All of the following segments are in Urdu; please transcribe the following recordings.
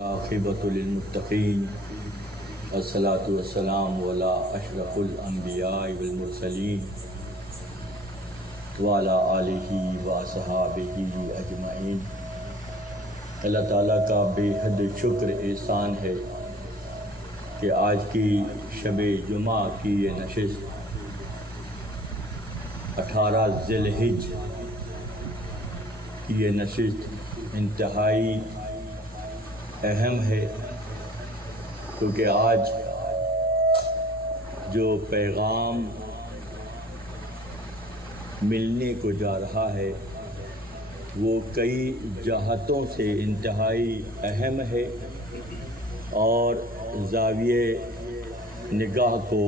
عاقبۃ للمتقین والصلاة والسلام علی اشرف الانبیاء والمرسلین وعلی آلہ واصحابہ اجمعین۔ اللہ تعالیٰ کا بے حد شکر احسان ہے کہ آج کی شب جمعہ کی یہ نشست 18 ذی الحجہ کی یہ نشست انتہائی اہم ہے، کیونکہ آج جو پیغام ملنے کو جا رہا ہے وہ کئی جہتوں سے انتہائی اہم ہے اور زاویہ نگاہ کو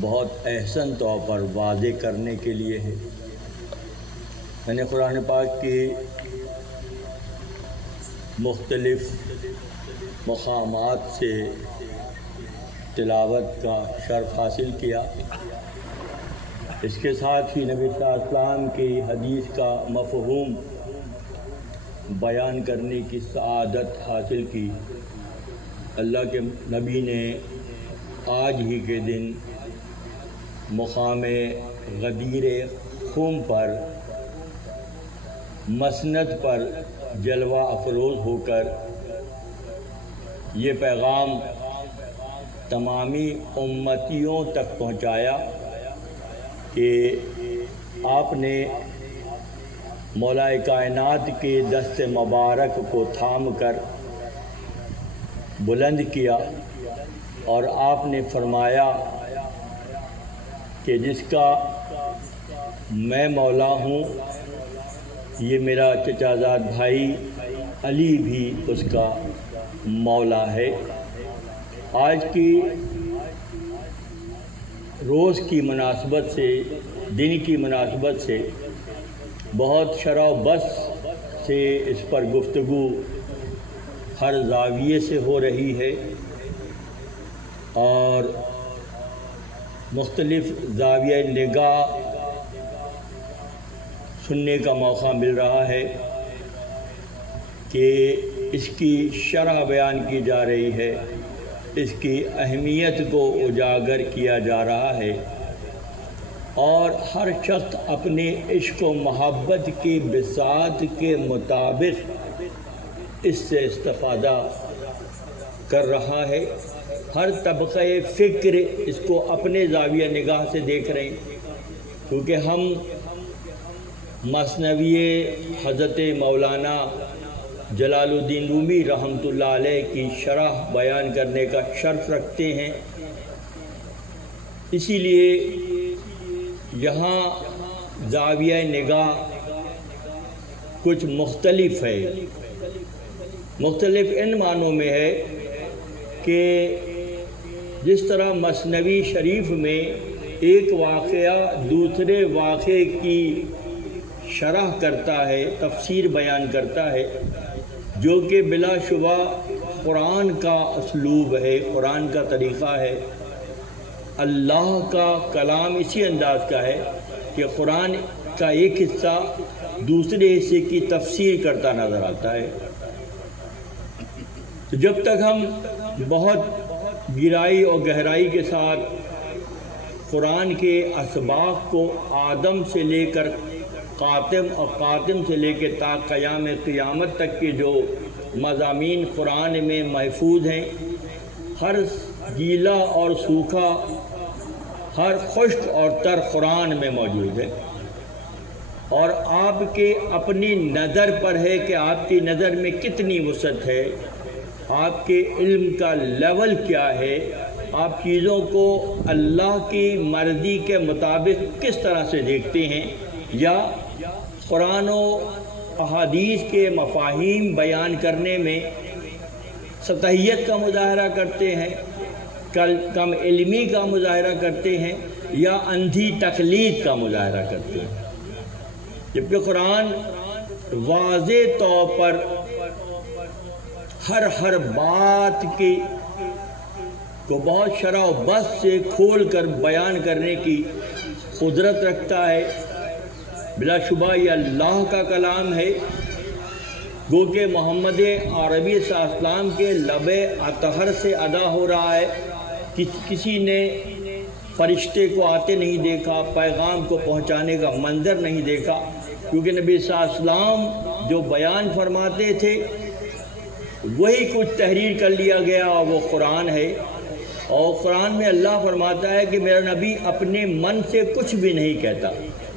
بہت احسن طور پر واضح کرنے کے لیے ہے۔ میں نے قرآن پاک کی مختلف مقامات سے تلاوت کا شرف حاصل کیا، اس کے ساتھ ہی نبی صلی اللہ علیہ وسلم کی حدیث کا مفہوم بیان کرنے کی سعادت حاصل کی۔ اللہ کے نبی نے آج ہی کے دن مقام غدیر خم پر مسند پر جلوہ افروز ہو کر یہ پیغام تمامی امتیوں تک پہنچایا کہ آپ نے مولا کائنات کے دست مبارک کو تھام کر بلند کیا اور آپ نے فرمایا کہ جس کا میں مولا ہوں یہ میرا چچا زاد بھائی علی بھی اس کا مولا ہے۔ آج کی روز کی مناسبت سے، دن کی مناسبت سے بہت شرح و بس سے اس پر گفتگو ہر زاویے سے ہو رہی ہے اور مختلف زاویہ نگاہ سننے کا موقع مل رہا ہے کہ اس کی شرح بیان کی جا رہی ہے، اس کی اہمیت کو اجاگر کیا جا رہا ہے اور ہر شخص اپنے عشق و محبت کی بساط کے مطابق اس سے استفادہ کر رہا ہے۔ ہر طبقہ فکر اس کو اپنے زاویہ نگاہ سے دیکھ رہے ہیں، کیونکہ ہم مثنوی حضرت مولانا جلال الدین رومی رحمۃ اللہ علیہ کی شرح بیان کرنے کا شرف رکھتے ہیں، اسی لیے یہاں زاویہ نگاہ کچھ مختلف ہے۔ مختلف ان معنوں میں ہے کہ جس طرح مثنوی شریف میں ایک واقعہ دوسرے واقعے کی شرح کرتا ہے، تفسیر بیان کرتا ہے، جو کہ بلا شبہ قرآن کا اسلوب ہے، قرآن کا طریقہ ہے۔ اللہ کا کلام اسی انداز کا ہے کہ قرآن کا ایک حصہ دوسرے حصے کی تفسیر کرتا نظر آتا ہے۔ تو جب تک ہم بہت گہرائی اور گہرائی کے ساتھ قرآن کے اسباق کو آدم سے لے کر قاتم اور قاتم سے لے کے تا قیام قیامت تک کے جو مضامین قرآن میں محفوظ ہیں، ہر گیلا اور سوکھا، ہر خشک اور تر قرآن میں موجود ہے، اور آپ کے اپنی نظر پر ہے کہ آپ کی نظر میں کتنی وسعت ہے، آپ کے علم کا لیول کیا ہے، آپ چیزوں کو اللہ کی مرضی کے مطابق کس طرح سے دیکھتے ہیں، یا قرآن و احادیث کے مفاہیم بیان کرنے میں سطحیت کا مظاہرہ کرتے ہیں، کم علمی کا مظاہرہ کرتے ہیں، یا اندھی تقلید کا مظاہرہ کرتے ہیں، جبکہ قرآن واضح طور پر ہر بات کی کو بہت شرح و بس سے کھول کر بیان کرنے کی قدرت رکھتا ہے۔ بلا شبہ یہ اللہ کا کلام ہے گو کہ محمد عربی صلی اللہ علیہ وسلم کے لب اطہر سے ادا ہو رہا ہے. کسی نے فرشتے کو آتے نہیں دیکھا، پیغام کو پہنچانے کا منظر نہیں دیکھا، کیونکہ نبی صلی اللہ علیہ وسلم جو بیان فرماتے تھے وہی کچھ تحریر کر لیا گیا اور وہ قرآن ہے. اور قرآن میں اللہ فرماتا ہے کہ میرا نبی اپنے من سے کچھ بھی نہیں کہتا.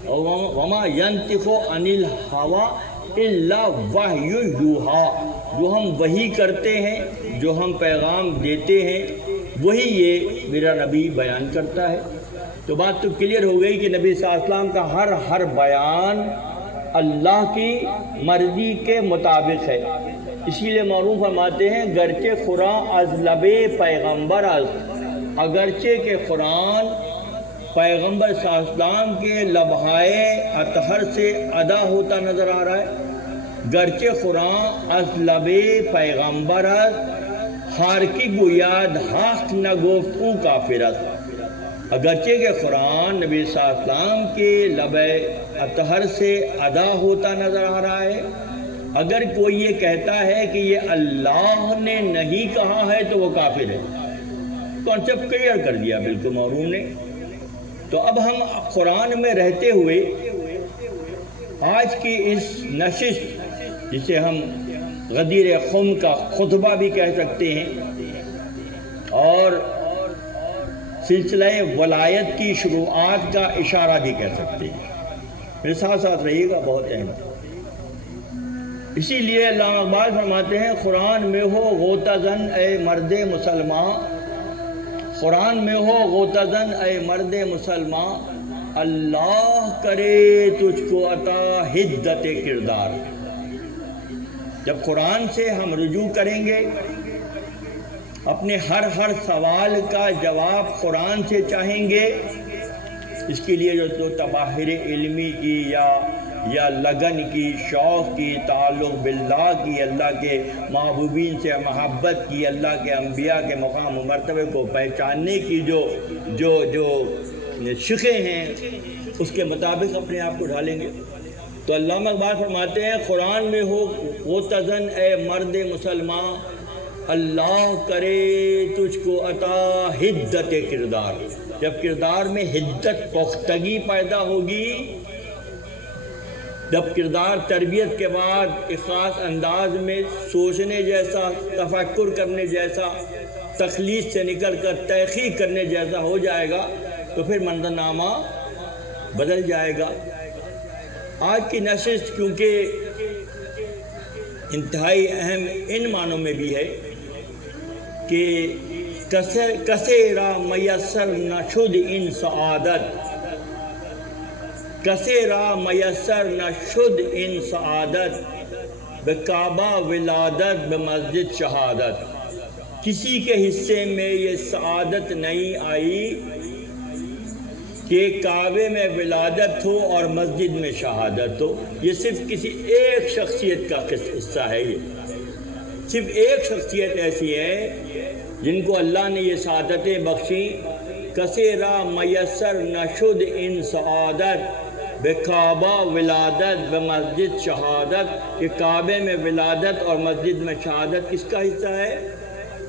اور وما ينطق عن الهوى الا وحی یوحی، جو ہم وحی کرتے ہیں، جو ہم پیغام دیتے ہیں، وہی یہ میرا نبی بیان کرتا ہے. تو بات تو کلیئر ہو گئی کہ نبی صلی اللہ علیہ وسلم کا ہر بیان اللہ کی مرضی کے مطابق ہے. اسی لیے معروف فرماتے ہیں گرچہ قرآن از لب پیغمبر از، اگرچہ کہ قرآن پیغمبر صلی اللہ علیہ وسلم کے لبہائے اطہر سے ادا ہوتا نظر آ رہا ہے، گرچہ قرآن از لب پیغمبر از ہار کی گوید حق نہ گفت او کافر است. اگرچہ کہ قرآن نبی صلی اللہ علیہ وسلم کے لب اطہر سے ادا ہوتا نظر آ رہا ہے، اگر کوئی یہ کہتا ہے کہ یہ اللہ نے نہیں کہا ہے تو وہ کافر ہے. کانسیپٹ کلیئر کر دیا بالکل معروف نے. تو اب ہم قرآن میں رہتے ہوئے آج کی اس نشست جسے ہم غدیر خم کا خطبہ بھی کہہ سکتے ہیں اور سلسلہ ولایت کی شروعات کا اشارہ بھی کہہ سکتے ہیں، میرے ساتھ ساتھ رہیے گا، بہت اہم ہے. اسی لیے علامہ اقبال فرماتے ہیں قرآن میں ہو غوطہ زن اے مرد مسلمان، قرآن میں ہو غوطہ زن اے مرد مسلمان، اللہ کرے تجھ کو عطا حدت کردار. جب قرآن سے ہم رجوع کریں گے، اپنے ہر سوال کا جواب قرآن سے چاہیں گے، اس کے لیے جو تباہر علمی کی یا لگن کی، شوق کی، تعلق باللہ کی، اللہ کے محبوبین سے محبت کی، اللہ کے انبیاء کے مقام و مرتبے کو پہچاننے کی جو شقیں ہیں، اس کے مطابق اپنے آپ کو ڈھالیں گے. تو علامہ اقبال فرماتے ہیں قرآن میں ہو غوطہ زن اے مرد مسلمان، اللہ کرے تجھ کو عطا حدت کردار. جب کردار میں حدت پختگی پیدا ہوگی، جب کردار تربیت کے بعد ایک خاص انداز میں سوچنے جیسا، تفکر کرنے جیسا، تخلیص سے نکل کر تحقیق کرنے جیسا ہو جائے گا تو پھر منظرنامہ بدل جائے گا. آج کی نشست کیونکہ انتہائی اہم ان معنوں میں بھی ہے کہ کسے را میسر نشد ان سعادت، کسے را میسر نشد ان سعادت، بکعبہ ولادت بمسجد شہادت. کسی کے حصے میں یہ سعادت نہیں آئی کہ کعبے میں ولادت ہو اور مسجد میں شہادت ہو. یہ صرف کسی ایک شخصیت کا حصہ ہے. یہ صرف ایک شخصیت ایسی ہے جن کو اللہ نے یہ سعادتیں بخشیں. کسے را میسر نشد ان سعادت، بکعبہ ولادت بمسجد شہادت. کہ کعبے میں ولادت اور مسجد میں شہادت کس کا حصہ ہے؟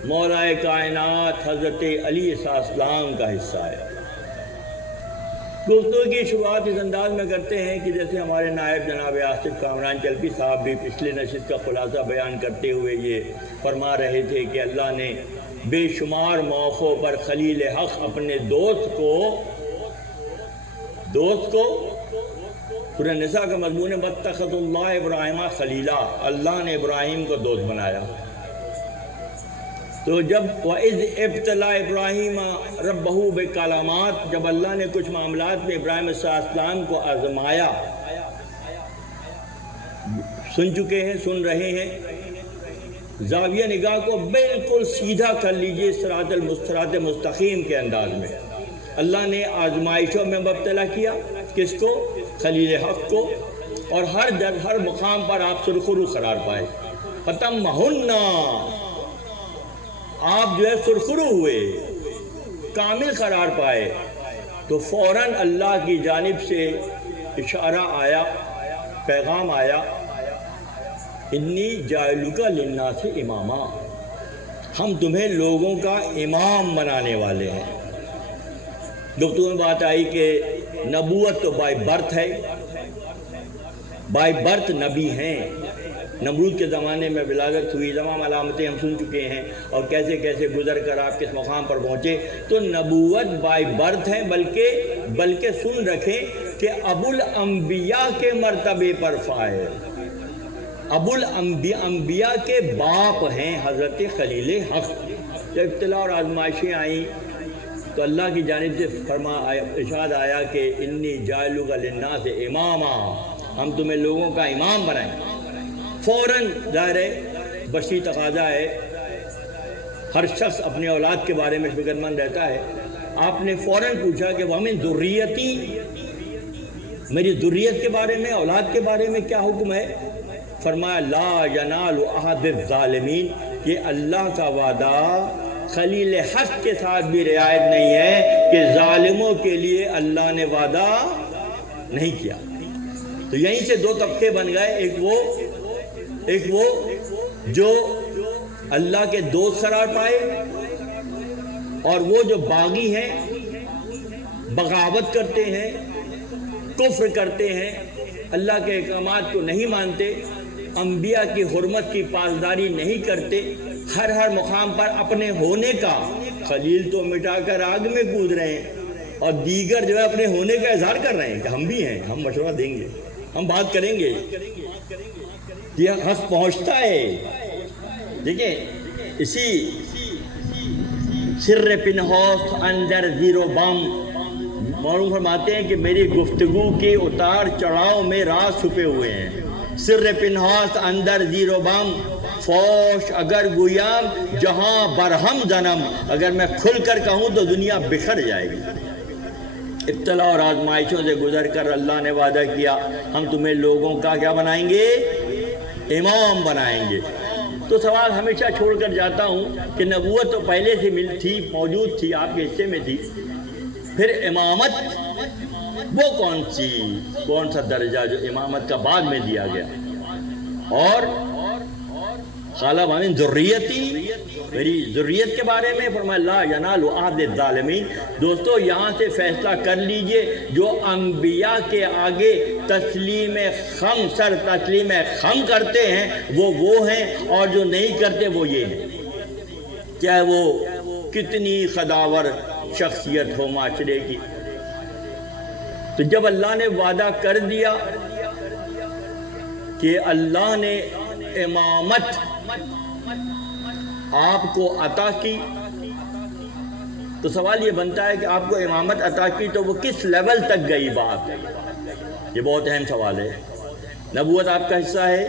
مولا کائنات حضرت علی علیہ السلام کا حصہ ہے. گفتگو کی شروعات اس انداز میں کرتے ہیں کہ جیسے ہمارے نائب جناب آصف کامران چلپی صاحب بھی پچھلے نشست کا خلاصہ بیان کرتے ہوئے یہ فرما رہے تھے کہ اللہ نے بے شمار موقعوں پر خلیل حق اپنے دوست کو سورہ نساء کا مضمون ہے واتخذ اللہ ابراہیم خلیلا، اللہ نے ابراہیم کو دوست بنایا. تو جب وَإِذْ ابْتَلَى إِبْرَاهِيمَ رَبَّهُ بِكَلِمَاتٍ، جب اللہ نے کچھ معاملات میں ابراہیم علیہ السلام کو آزمایا، سن چکے ہیں، سن رہے ہیں. زاویہ نگاہ کو بالکل سیدھا کر لیجئے صراط مستقیم کے انداز میں. اللہ نے آزمائشوں میں مبتلا کیا، کس کو؟ خلیل حق کو. اور ہر مقام پر آپ سرخرو قرار پائے. فَتَمَّهُنَّ، آپ جو ہے سرخرو ہوئے، کامل قرار پائے. تو فوراً اللہ کی جانب سے اشارہ آیا، پیغام آیا انی جاعلک للناس اماما، ہم تمہیں لوگوں کا امام بنانے والے ہیں۔ گفتگو میں بات آئی کہ نبوت تو بائی برتھ ہے، بائی برتھ نبی ہیں۔ نمرود کے زمانے میں ولادت ہوئی، تمام علامتیں ہم سن چکے ہیں، اور کیسے کیسے گزر کر آپ کس مقام پر پہنچے۔ تو نبوت بائی برتھ ہے، بلکہ سن رکھیں کہ ابو الانبیاء کے مرتبے پر فائز، ابو الانبیاء کے باپ ہیں حضرت خلیل حق۔ جب ابتلا اور آزمائشیں آئیں تو اللہ کی جانب سے ارشاد آیا کہ انی جاعلک للناس اماما، ہم تمہیں لوگوں کا امام بنائیں۔ فوراً ظاہر ہے بشری تقاضا ہے، ہر شخص اپنے اولاد کے بارے میں فکر مند رہتا ہے۔ آپ نے فوراً پوچھا کہ وَمِن ذُرِّيَّتِي، میری ذریت کے بارے میں، اولاد کے بارے میں کیا حکم ہے؟ فرمایا لا ینال احد الظالمین، یہ اللہ کا وعدہ خلیل حق کے ساتھ بھی رعایت نہیں ہے کہ ظالموں کے لیے اللہ نے وعدہ نہیں کیا۔ تو یہیں سے دو طبقے بن گئے، ایک وہ جو اللہ کے دوست قرار پائے، اور وہ جو باغی ہیں، بغاوت کرتے ہیں، کفر کرتے ہیں، اللہ کے احکامات کو نہیں مانتے، انبیاء کی حرمت کی پاسداری نہیں کرتے، ہر مقام پر اپنے ہونے کا، خلیل تو مٹا کر آگ میں کود رہے ہیں، اور دیگر جو ہے اپنے ہونے کا اظہار کر رہے ہیں کہ ہم بھی ہیں، ہم مشورہ دیں گے، ہم بات کریں گے۔ یہ حق پہنچتا ہے۔ دیکھیں اسی سر پنہوس اندر زیرو بم، معلوم فرماتے ہیں کہ میری گفتگو کے اتار چڑھاؤ میں راز چھپے ہوئے ہیں۔ سر پنہوس اندر زیرو بم، فوش اگر گویام جہاں برہم جنم، اگر میں کھل کر کہوں تو دنیا بکھر جائے گی۔ ابتلا اور آزمائشوں سے گزر کر اللہ نے وعدہ کیا ہم تمہیں لوگوں کا کیا بنائیں گے؟ امام بنائیں گے۔ تو سوال ہمیشہ چھوڑ کر جاتا ہوں کہ نبوت تو پہلے سے موجود تھی، آپ کے حصے میں تھی، پھر امامت وہ کون سا درجہ جو امامت کا بعد میں دیا گیا؟ اور خالہ وَمِن ذُرِّيَّتِي، میری ذریت کے بارے میں فرمایا لا ینال احد الظالمین۔ دوستو یہاں سے فیصلہ کر لیجئے، جو انبیاء کے آگے تسلیم خم کرتے ہیں وہ ہیں، اور جو نہیں کرتے وہ یہ ہیں، چاہے وہ کتنی خداور شخصیت ہو معاشرے کی۔ تو جب اللہ نے وعدہ کر دیا کہ اللہ نے امامت آپ کو عطا کی، تو سوال یہ بنتا ہے کہ آپ کو امامت عطا کی تو وہ کس لیول تک گئی بات؟ یہ بہت اہم سوال ہے۔ نبوت آپ کا حصہ ہے،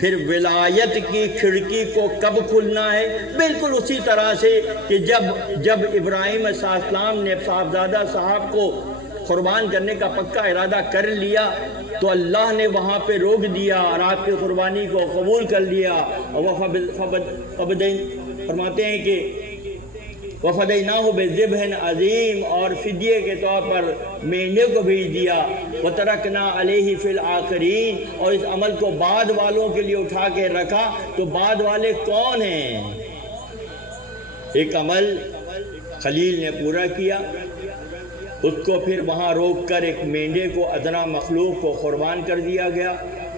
پھر ولایت کی کھڑکی کو کب کھلنا ہے؟ بالکل اسی طرح سے کہ جب ابراہیم علیہ السلام نے صاحبزادہ صاحب کو قربان کرنے کا پکا ارادہ کر لیا تو اللہ نے وہاں پہ روک دیا اور آپ کی قربانی کو قبول کر لیا، اور فرماتے ہیں کہ وَفَدَيْنَاهُ بِذِبْحٍ عَظِيمٍ، اور فدیے کے طور پر مینڈے کو بھیج دیا، وَتَرَكْنَا عَلَيْهِ فِي الْآخِرِينَ، اور اس عمل کو بعد والوں کے لیے اٹھا کے رکھا۔ تو بعد والے کون ہیں؟ ایک عمل خلیل نے پورا کیا، اس کو پھر وہاں روک کر ایک مینڈے کو، ادنا مخلوق کو قربان کر دیا گیا،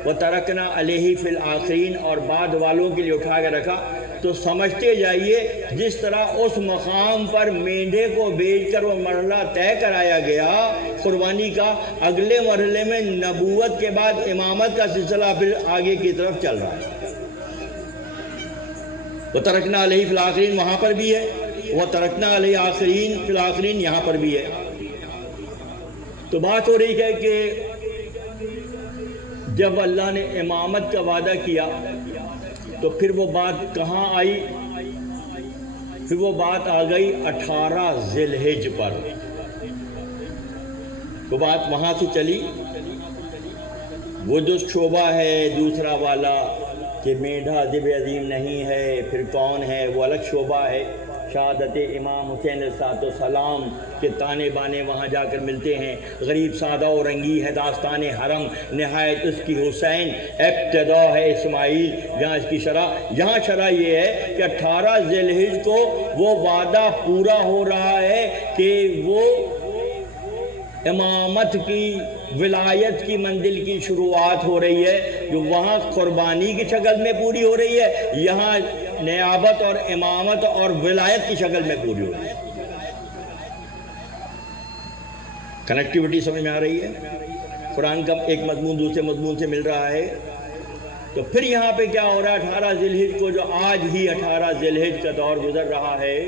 وَتَرَكْنَا عَلَيْهِ فِي الْآخِرِينَ، اور بعد والوں کے لیے اٹھا کے رکھا۔ تو سمجھتے جائیے جس طرح اس مقام پر مینڈے کو بیچ کر وہ مرحلہ طے کرایا گیا قربانی کا، اگلے مرحلے میں نبوت کے بعد امامت کا سلسلہ پھر آگے کی طرف چل رہا ہے۔ وَتَرَكْنَا عَلَيْهِ فِي الْآخِرِينَ وہاں پر بھی ہے، وَتَرَكْنَا عَلَيْهِ فِي الْآخِرِينَ یہاں پر بھی ہے۔ تو بات ہو رہی ہے کہ جب اللہ نے امامت کا وعدہ کیا تو پھر وہ بات کہاں آئی؟ پھر وہ بات آ گئی 18 ذی الحجہ پر۔ وہ بات وہاں سے چلی، وہ جو شعبہ ہے دوسرا والا کہ میڈھا ذبح عظیم نہیں ہے، پھر کون ہے وہ الگ شعبہ ہے۔ شہادت امام حسین علیہ السلام کے تانے بانے وہاں جا کر ملتے ہیں۔ غریب سادہ و رنگی ہے داستان حرم، نہایت اس کی حسین، ابتدا ہے اسماعیل۔ جہاں اس کی شرح، یہاں شرح یہ ہے کہ 18 ذی الحجہ کو وہ وعدہ پورا ہو رہا ہے کہ وہ امامت کی، ولایت کی منزل کی شروعات ہو رہی ہے، جو وہاں قربانی کی شکل میں پوری ہو رہی ہے، یہاں نیابت اور امامت اور ولایت کی شکل میں پوری ہو رہی ہے۔ کنیکٹیوٹی سمجھ میں آ رہی ہے؟ قرآن کا ایک مضمون دوسرے مضمون سے مل رہا ہے۔ تو پھر یہاں پہ کیا ہو رہا ہے؟ 18 ذی الحجہ کو، جو آج ہی 18 ذی الحجہ کا دور گزر رہا ہے،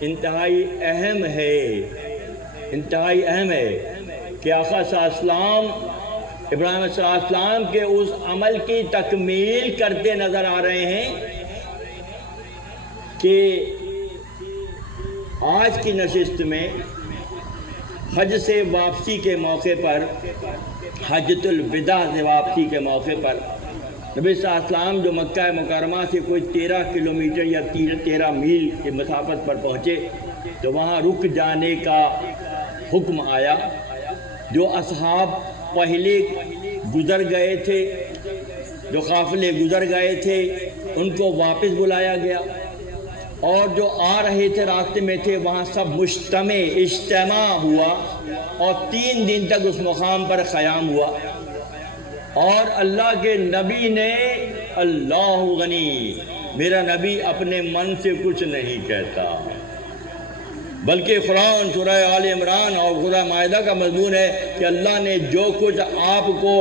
انتہائی اہم ہے، انتہائی اہم ہے کہ آقا صلی اللہ علیہ وسلم ابراہیم صلی اللہ علیہ وسلم کے اس عمل کی تکمیل کرتے نظر آ رہے ہیں کہ آج کی نشست میں حج سے واپسی کے موقع پر، حجۃ الوداع سے واپسی کے موقع پر، نبی صلی اللہ علیہ وسلم جو مکہ مکرمہ سے کوئی 13 کلومیٹر یا 13 میل کی مسافت پر پہنچے تو وہاں رک جانے کا حکم آیا۔ جو اصحاب پہلے گزر گئے تھے، جو قافلے گزر گئے تھے، ان کو واپس بلایا گیا، اور جو آ رہے تھے راستے میں تھے وہاں سب اجتماع ہوا، اور 3 دن تک اس مقام پر قیام ہوا۔ اور اللہ کے نبی نے، اللہ غنی، میرا نبی اپنے من سے کچھ نہیں کہتا، بلکہ قرآن سورہ آل عمران اور سورہ مائدہ کا مضمون ہے کہ اللہ نے جو کچھ آپ کو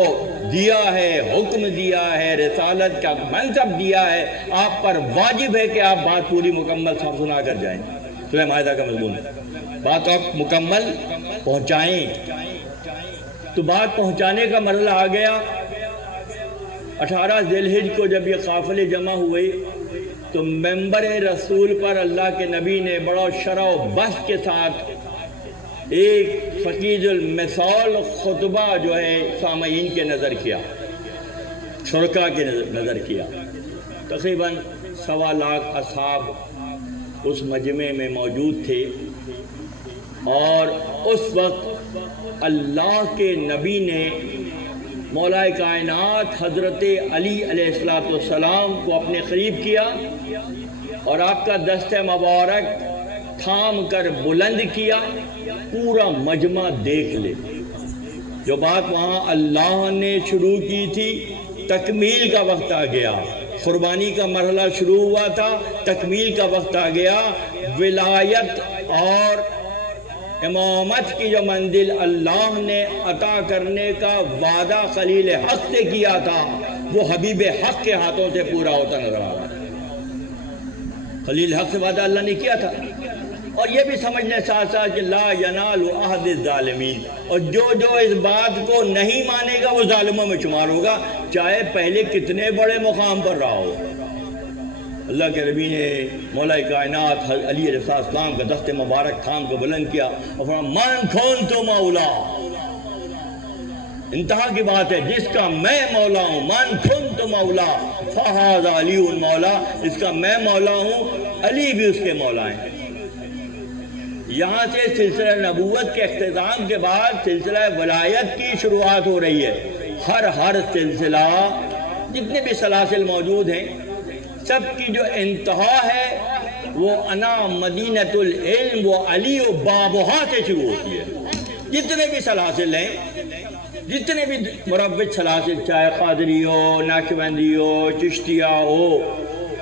دیا ہے، حکم دیا ہے، رسالت کا منصب دیا ہے، آپ پر واجب ہے کہ آپ بات پوری مکمل سنا کر جائیں۔ سورہ مائدہ کا مضمون ہے، بات آپ مکمل پہنچائیں۔ تو بات پہنچانے کا مرحلہ آ گیا۔ 18 ذی الحجہ کو جب یہ قافلے جمع ہوئے تو ممبر رسول پر اللہ کے نبی نے بڑا شرح و بسط کے ساتھ ایک فقید المثال خطبہ جو ہے سامعین کے نظر کیا، شرکا کے نظر کیا۔ تقریباً 1.25 لاکھ اصحاب اس مجمع میں موجود تھے، اور اس وقت اللہ کے نبی نے مولا کائنات حضرت علی علیہ السلام کو اپنے قریب کیا اور آپ کا دست مبارک تھام کر بلند کیا، پورا مجمع دیکھ لے۔ جو بات وہاں اللہ نے شروع کی تھی، تکمیل کا وقت آ گیا۔ قربانی کا مرحلہ شروع ہوا تھا، تکمیل کا وقت آ گیا۔ ولایت اور امامت کی جو منزل اللہ نے عطا کرنے کا وعدہ خلیل حق سے کیا تھا، وہ حبیب حق کے ہاتھوں سے پورا ہوتا نظر آ رہا ہے۔ خلیل حق سے وعدہ اللہ نے کیا تھا، اور یہ بھی سمجھنے ساتھ ساتھ کہ لا ینال عہد الظالمین، اور جو اس بات کو نہیں مانے گا وہ ظالموں میں شمار ہوگا، چاہے پہلے کتنے بڑے مقام پر رہا ہو۔ اللہ کے نبی نے مولا کائنات علی علیہ السلام کا دست مبارک تھام کو بلند کیا اور فرمایا من کنت مولا، انتہا کی بات ہے، جس کا میں مولا ہوں، من کنت مولا فہذا علی مولا، اس کا میں مولا ہوں، علی بھی اس کے مولا ہیں۔ یہاں سے سلسلہ نبوت کے اختتام کے بعد سلسلہ ولایت کی شروعات ہو رہی ہے۔ ہر سلسلہ، جتنے بھی سلاسل موجود ہیں، سب کی جو انتہا ہے وہ انا مدینۃ العلم و علی و بابہا سے شروع ہوتی ہے۔ جتنے بھی سلاسل ہیں، جتنے بھی مروج سلاسل، چاہے قادری ہو، نقشبندی ہو، چشتیہ ہو،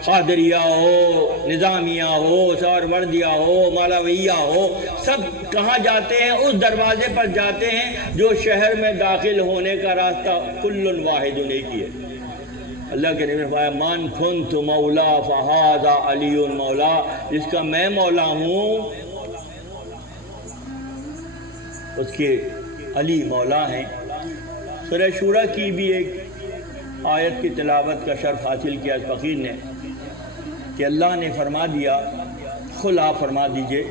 قادریہ ہو، نظامیہ ہو، سہروردیہ ہو، مالویہ ہو، سب کہاں جاتے ہیں؟ اس دروازے پر جاتے ہیں جو شہر میں داخل ہونے کا راستہ کل واحد ایک ہی ہے۔ اللہ کے نبی نے فرمایا من کنت مولا فہذا علی مولا، جس کا میں مولا ہوں اس کے علی مولا ہیں۔ سورہ شورى کی بھی ایک آیت کی تلاوت کا شرف حاصل کیا اس فقیر نے کہ اللہ نے فرما دیا، خلا فرما دیجئے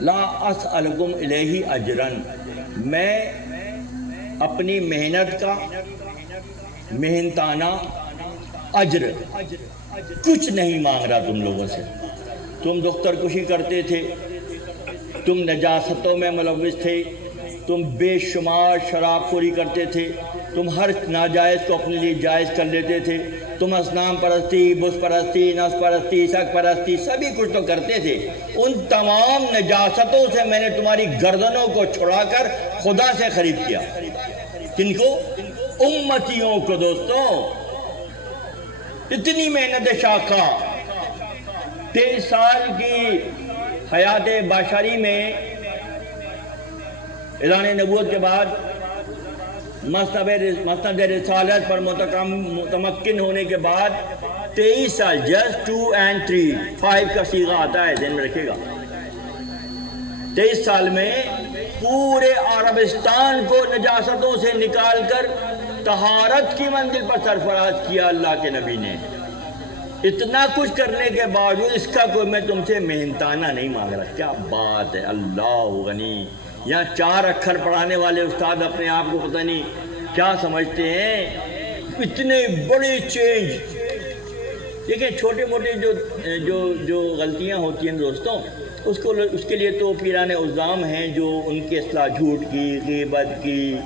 لا اسألکم الیہ اجرا، میں اپنی محنت کا محنتانہ اجر کچھ نہیں مانگ رہا تم لوگوں سے، تم دختر کشی کرتے تھے، تم نجاستوں میں ملوث تھے، تم بے شمار شراب خوری کرتے تھے، تم ہر ناجائز کو اپنے لیے جائز کر لیتے تھے، تم اصنام پرستی، بت پرستی، نفس پرستی، شک پرستی، سبھی کچھ تو کرتے تھے۔ ان تمام نجاستوں سے میں نے تمہاری گردنوں کو چھڑا کر خدا سے خرید کیا۔ کن کو؟ امتیوں کو۔ دوستوں اتنی محنت شاخہ، 23 سال کی حیات بشری میں اعلان نبوت کے بعد مسند رسالت پر متمکن ہونے کے بعد 23 سال، جسٹ 2 and 3، 5 کا صیغہ آتا ہے، ذہن میں رکھے گا۔ 23 سال میں پورے عربستان کو نجاستوں سے نکال کر طہارت کی منزل پر سرفراز کیا اللہ کے نبی نے۔ اتنا کچھ کرنے کے باوجود اس کا کوئی میں تم سے محنتانہ نہیں مانگ رہا۔ کیا بات ہے، اللہ غنی۔ یہاں 4 اکھر پڑھانے والے استاد اپنے آپ کو پتہ نہیں کیا سمجھتے ہیں، اتنے بڑے چینج۔ دیکھیں چھوٹے موٹے جو غلطیاں ہوتی ہیں دوستوں، اس کے لیے تو پیران عظام ہیں جو ان کی اصلاح، جھوٹ کی، غیبت کی،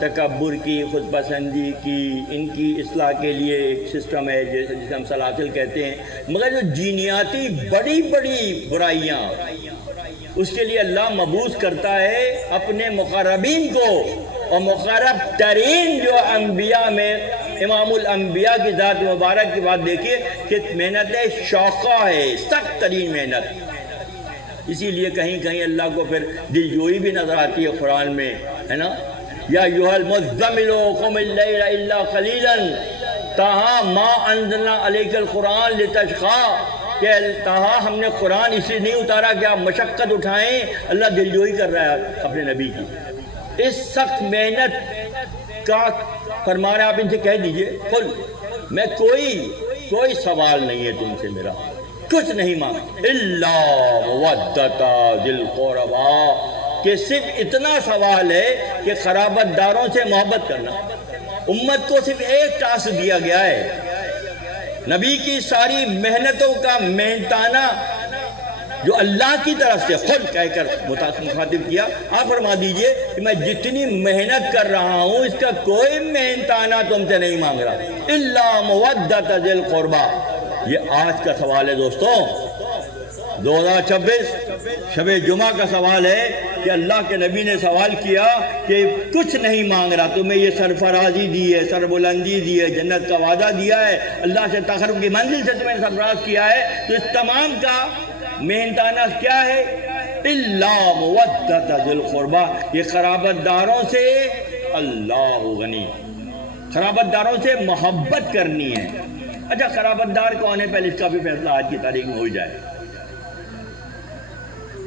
تکبر کی، خود پسندی کی، ان کی اصلاح کے لیے ایک سسٹم ہے جسے ہم سلاسل کہتے ہیں۔ مگر جو جینیاتی بڑی بڑی برائیاں، اس کے لیے اللہ مبعوث کرتا ہے اپنے مقربین کو، اور مقرب ترین جو انبیاء میں امام الانبیاء کی ذات مبارک کی بات دیکھیے کہ محنت شاقہ ہے، سخت ترین محنت۔ اسی لیے کہیں کہیں اللہ کو پھر دل جوئی بھی نظر آتی ہے قرآن میں، ہے نا، یا ایھا المزمل قم اللیل الا قلیلا طٰہٰ ما انزلنا علیک القرآن لتشقیٰ، کہ طٰہٰ ہم نے قرآن اس لیے نہیں اتارا کہ آپ مشقت اٹھائیں۔ اللہ دل جوئی کر رہا ہے اپنے نبی کی۔ اس سخت محنت کا فرما رہا ہے، آپ ان سے کہہ دیجئے قل، میں کوئی سوال نہیں ہے تم سے، میرا کچھ نہیں مانگا، الا مودۃ ذی القربیٰ، کہ صرف اتنا سوال ہے کہ قرابت داروں سے محبت کرنا۔ امت کو صرف ایک ٹاسک دیا گیا ہے، نبی کی ساری محنتوں کا محنتانہ جو اللہ کی طرف سے خود کہہ کر مخاطب کیا، آپ فرما دیجئے کہ میں جتنی محنت کر رہا ہوں اس کا کوئی محنتانہ تم سے نہیں مانگ رہا، الا مودۃ ذی القربیٰ۔ یہ آج کا سوال ہے دوستوں، 2026 شب جمعہ کا سوال ہے کہ اللہ کے نبی نے سوال کیا کہ کچھ نہیں مانگ رہا، تمہیں یہ سرفرازی دی ہے، سربلندی دی ہے، جنت کا وعدہ دیا ہے، اللہ سے تقرب کی منزل سے تمہیں سرفراز کیا ہے، تو اس تمام کا محنتانہ کیا ہے؟ الا مودۃ ذی القربیٰ، یہ قرابت داروں سے اللہ غنی، قرابت داروں سے محبت کرنی ہے۔ اچھا قرابت دار کون ہے، پہلے اس کا بھی فیصلہ آج کی تاریخ میں ہو جائے۔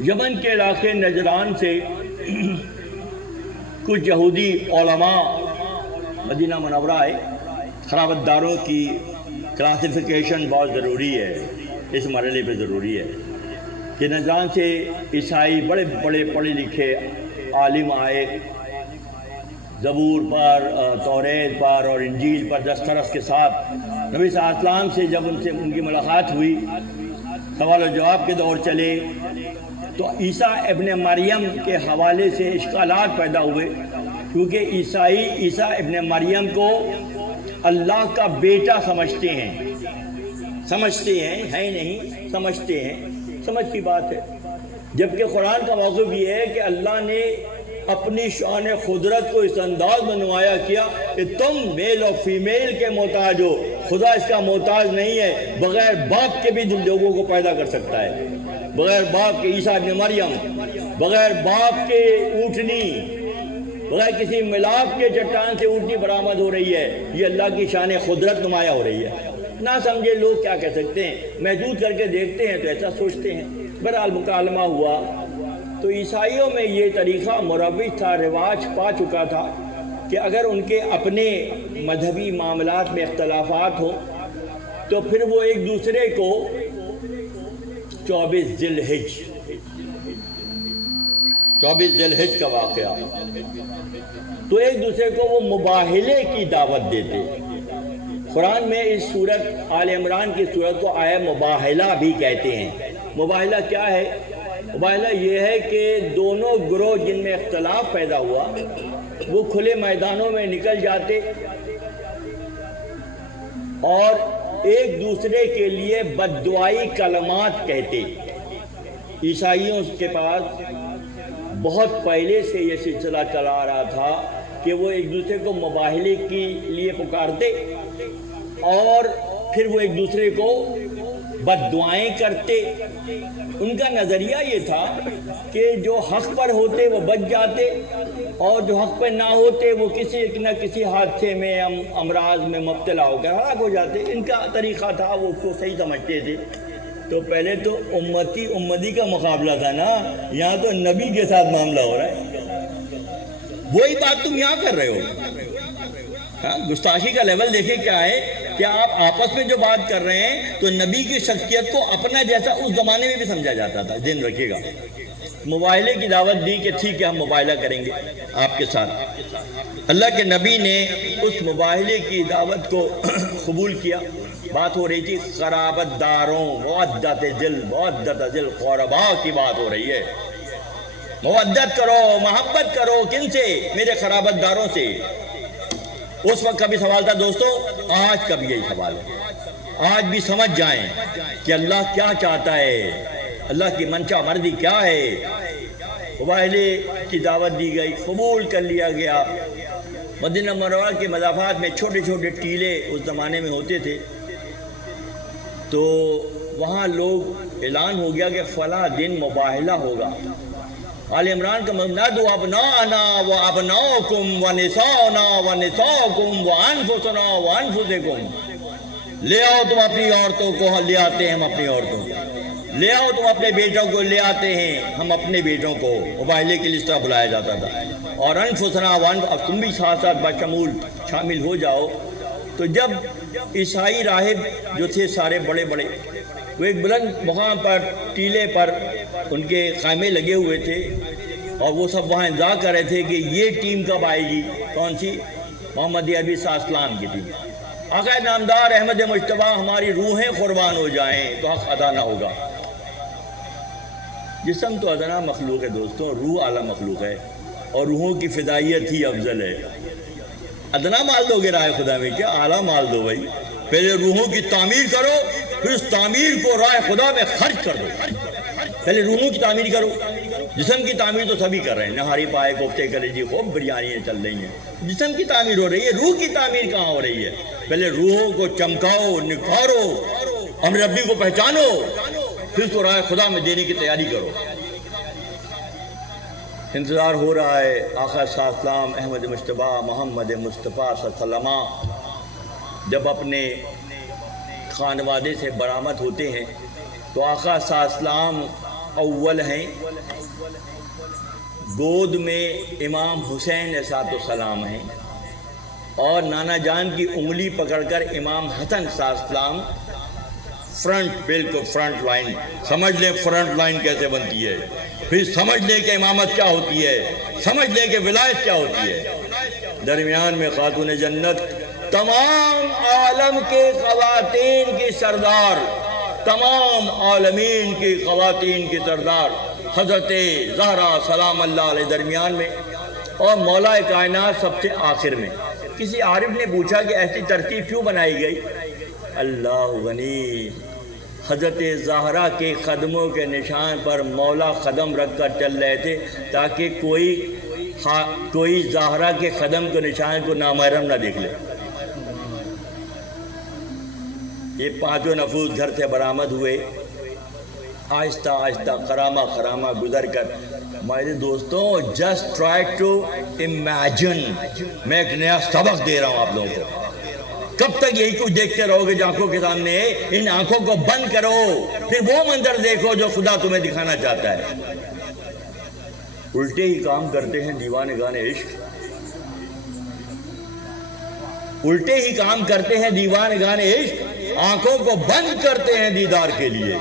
یمن کے علاقے نجران سے کچھ یہودی علماء مدینہ منورہ آئے۔ قرابت داروں کی کلاسیفیکیشن بہت ضروری ہے، اس مرحلے پہ ضروری ہے کہ نجران سے عیسائی بڑے بڑے پڑھے لکھے عالم آئے، زبور پر، توریت پر اور انجیل پر دستخط کے ساتھ نبی صلی اللہ علیہ وسلم سے جب ان کی ملاقات ہوئی، سوال و جواب کے دور چلے، تو عیسیٰ ابن مریم کے حوالے سے اشکالات پیدا ہوئے، کیونکہ عیسائی عیسیٰ ابن مریم کو اللہ کا بیٹا سمجھتے ہیں، ہے نہیں، سمجھتے ہیں، سمجھ کی بات ہے۔ جبکہ قرآن کا موقف یہ ہے کہ اللہ نے اپنی شان قدرت کو اس انداز میں نمایاں کیا کہ تم میل اور فیمیل کے محتاج ہو، خدا اس کا محتاج نہیں ہے، بغیر باپ کے بھی لوگوں کو پیدا کر سکتا ہے، بغیر باپ کے عیسیٰ ابن مریم، بغیر باپ کے اونٹنی، بغیر کسی ملاپ کے چٹان سے اونٹنی برآمد ہو رہی ہے، یہ اللہ کی شان قدرت نمایاں ہو رہی ہے۔ نہ سمجھے لوگ کیا کہہ سکتے ہیں، محدود کر کے دیکھتے ہیں تو ایسا سوچتے ہیں۔ بہرحال مکالمہ ہوا تو عیسائیوں میں یہ طریقہ مروج تھا، رواج پا چکا تھا کہ اگر ان کے اپنے مذہبی معاملات میں اختلافات ہوں تو پھر وہ ایک دوسرے کو 24 ذی الحج کا واقعہ، تو ایک دوسرے کو وہ مباہلے کی دعوت دیتے۔ قرآن میں اس سورت آل عمران کی سورت کو آیہ مباہلہ بھی کہتے ہیں، مباہلہ کیا ہے؟ مباہلہ یہ ہے کہ دونوں گروہ جن میں اختلاف پیدا ہوا وہ کھلے میدانوں میں نکل جاتے اور ایک دوسرے کے لیے بددعائی کلمات کہتے۔ عیسائیوں کے پاس بہت پہلے سے یہ سلسلہ چلا آ رہا تھا کہ وہ ایک دوسرے کو مباہلے کے لیے پکارتے اور پھر وہ ایک دوسرے کو بد دعائیں کرتے۔ ان کا نظریہ یہ تھا کہ جو حق پر ہوتے وہ بچ جاتے اور جو حق پر نہ ہوتے وہ کسی نہ کسی حادثے میں امراض میں مبتلا ہو کر ہلاک ہو جاتے۔ ان کا طریقہ تھا، وہ اس کو صحیح سمجھتے تھے۔ تو پہلے تو امتی کا مقابلہ تھا نا، یہاں تو نبی کے ساتھ معاملہ ہو رہا ہے۔ وہی بات تم یہاں کر رہے ہو۔ گستاخی کا لیول دیکھیں کیا ہے کہ آپ آپس میں جو بات کر رہے ہیں تو نبی کی شخصیت کو اپنا جیسا اس زمانے میں بھی سمجھا جاتا تھا، ذہن رکھیے گا۔ مباہلے کی دعوت دی کہ ٹھیک ہے ہم مباہلہ کریں گے آپ کے ساتھ۔ اللہ کے نبی نے اس مباہلے کی دعوت کو قبول کیا۔ بات ہو رہی تھی قرابت داروں، مودت ذل قربا کی بات ہو رہی ہے۔ مودت کرو، محبت کرو، کن سے؟ میرے قرابت داروں سے۔ اس وقت کا بھی سوال تھا دوستو، آج کا بھی یہی سوال ہے۔ آج بھی سمجھ جائیں کہ اللہ کیا چاہتا ہے، اللہ کی منشا مرضی کیا ہے۔ مباہلے کی دعوت دی گئی، قبول کر لیا گیا۔ مدینہ منورہ کے مضافات میں چھوٹے چھوٹے ٹیلے اس زمانے میں ہوتے تھے، تو وہاں لوگ اعلان ہو گیا کہ فلاں دن مباہلہ ہوگا۔ آل عمران کا ندعو ابناءنا و ابناءکم و نساءنا و نساءکم و انفسنا و انفسکم۔ لے آؤ تم اپنی عورتوں کو، لے آتے ہیں ہم اپنی عورتوں کو، لے آؤ تم اپنے بیٹوں کو، لے آتے ہیں ہم اپنے بیٹوں کو۔ مباہلے کے لیے اس طرح بلایا جاتا تھا۔ اور انفسنا و اب تم بھی ساتھ ساتھ بشمول شامل ہو جاؤ۔ تو جب عیسائی راہب جو تھے سارے بڑے بڑے، وہ ایک بلند مقام پر ٹیلے پر ان کے خیمے لگے ہوئے تھے اور وہ سب وہاں انتظار کر رہے تھے کہ یہ ٹیم کب آئے گی۔ کون سی؟ محمد عربی صلی اللہ علیہ وسلم کی ٹیم۔ آقا نامدار احمد مجتبی ہماری روحیں قربان ہو جائیں تو حق ادا نہ ہوگا۔ جسم تو ادنا مخلوق ہے دوستوں، روح اعلیٰ مخلوق ہے اور روحوں کی فدائیت ہی افضل ہے۔ ادنا مال دو گے راہ خدا میں، کیا اعلیٰ مال دو بھائی؟ پہلے روحوں کی تعمیر کرو، پھر اس تعمیر کو راہ خدا میں خرچ کر دو۔ پہلے روحوں کی تعمیر کرو، جسم کی تعمیر تو سبھی کر رہے ہیں، نہاری پائے کوفتے کلیجی خوب بریانیاں چل رہی ہیں، جسم کی تعمیر ہو رہی ہے، روح کی تعمیر کہاں ہو رہی ہے؟ پہلے روحوں کو چمکاؤ، نکھارو، امر ربی کو پہچانو، پھر اس کو راہ خدا میں دینے کی تیاری کرو۔ انتظار ہو رہا ہے۔ آقا صلی اللہ علیہ وسلم احمد مجتبی محمد مصطفیٰ صلی اللہ علیہ وسلم جب اپنے خانوادے سے برآمد ہوتے ہیں تو آقا صلی اللہ علیہ وسلم اول ہیں، گود میں امام حسین علیہ السلام ہیں اور نانا جان کی انگلی پکڑ کر امام حسن صلی اللہ علیہ وسلم فرنٹ، بالکل فرنٹ لائن۔ سمجھ لیں فرنٹ لائن کیسے بنتی ہے، پھر سمجھ لیں کہ امامت کیا ہوتی ہے، سمجھ لیں کہ ولایت کیا ہوتی ہے۔ درمیان میں خاتون جنت، تمام عالم کے خواتین کی سردار، تمام عالمین کی خواتین کی سردار حضرت زہرا سلام اللہ علیہ درمیان میں، اور مولا کائنات سب سے آخر میں۔ کسی عارف نے پوچھا کہ ایسی ترتیب کیوں بنائی گئی؟ اللہ غنی، حضرت زہرا کے قدموں کے نشان پر مولا قدم رکھ کر چل رہے تھے تاکہ کوئی زہرا کے قدم کے نشان کو نامحرم نہ دیکھ لے۔ یہ پانچوں نفوس گھر سے برآمد ہوئے، آہستہ آہستہ خرامہ گزر کر۔ میرے دوستوں جسٹ ٹرائی ٹو امیجن، میں ایک نیا سبق دے رہا ہوں آپ لوگوں کو۔ کب تک یہی کچھ دیکھتے رہو گے جو آنکھوں کے سامنے؟ ان آنکھوں کو بند کرو، پھر وہ منظر دیکھو جو خدا تمہیں دکھانا چاہتا ہے۔ الٹے ہی کام کرتے ہیں دیوانے گانے عشق، الٹے ہی کام کرتے ہیں دیوانے گانے عشق، آنکھوں کو بند کرتے ہیں دیدار کے لیے۔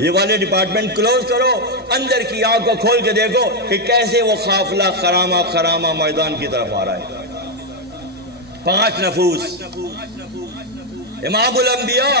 یہ والے ڈپارٹمنٹ کلوز کرو، اندر کی آنکھ کو کھول کے دیکھو کہ کیسے وہ قافلہ خرامہ میدان کی طرف آ رہا ہے۔ 5 نفوس، امام الانبیاء،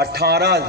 18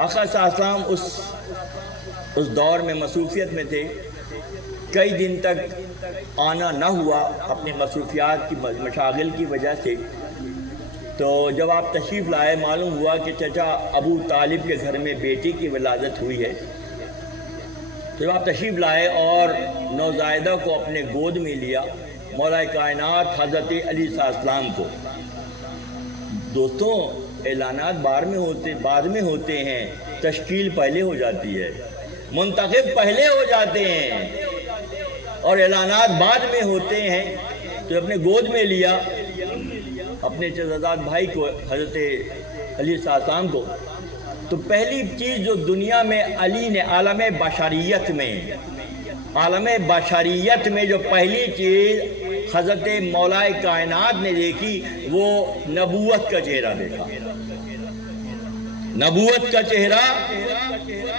آقا صلی اللہ علیہ وسلم اس دور میں مصروفیت میں تھے، کئی دن تک آنا نہ ہوا اپنی مصروفیات کی مشاغل کی وجہ سے۔ تو جب آپ تشریف لائے، معلوم ہوا کہ چچا ابو طالب کے گھر میں بیٹی کی ولادت ہوئی ہے۔ تو جب آپ تشریف لائے اور نوزائیدہ کو اپنے گود میں لیا، مولا کائنات حضرت علی صلی اللہ علیہ وسلم کو، دوستوں اعلانات بعد میں ہوتے ہیں، تشکیل پہلے ہو جاتی ہے، منتخب پہلے ہو جاتے ہیں اور اعلانات بعد میں ہوتے ہیں۔ تو اپنے گود میں لیا اپنے چچزاد بھائی کو، حضرت علی صلی اللہ علیہ وسلم کو۔ تو پہلی چیز جو دنیا میں علی نے عالم بشریت میں جو پہلی چیز حضرت مولا کائنات نے دیکھی، وہ نبوت کا چہرہ دیکھا۔ نبوت کا چہرہ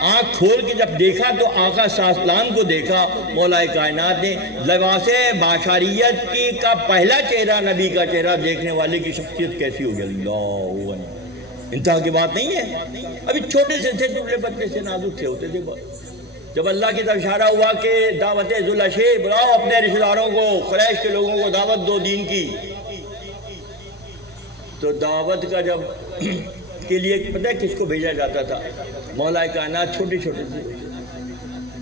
آنکھ کھول کے جب دیکھا تو آقا صلی اللہ علیہ وسلم کو دیکھا مولا کائنات نے۔ لباس بشریت کی کا پہلا چہرہ، نبی کا چہرہ دیکھنے والے کی شخصیت کیسی ہوگی؟ اللہ، انتہا کی بات نہیں ہے۔ ابھی چھوٹے سے تھے، ٹبلے پتلے سے، نازک سے ہوتے تھے۔ جب اللہ کی طرف اشارہ ہوا کہ دعوت ذوالعشیر، بلاؤ اپنے رشتہ داروں کو، قریش کے لوگوں کو دعوت دو دین کی، تو دعوت کا جب کے لیے پتہ ہے کس کو بھیجا جاتا تھا؟ مولا کائنات چھوٹے چھوٹے سے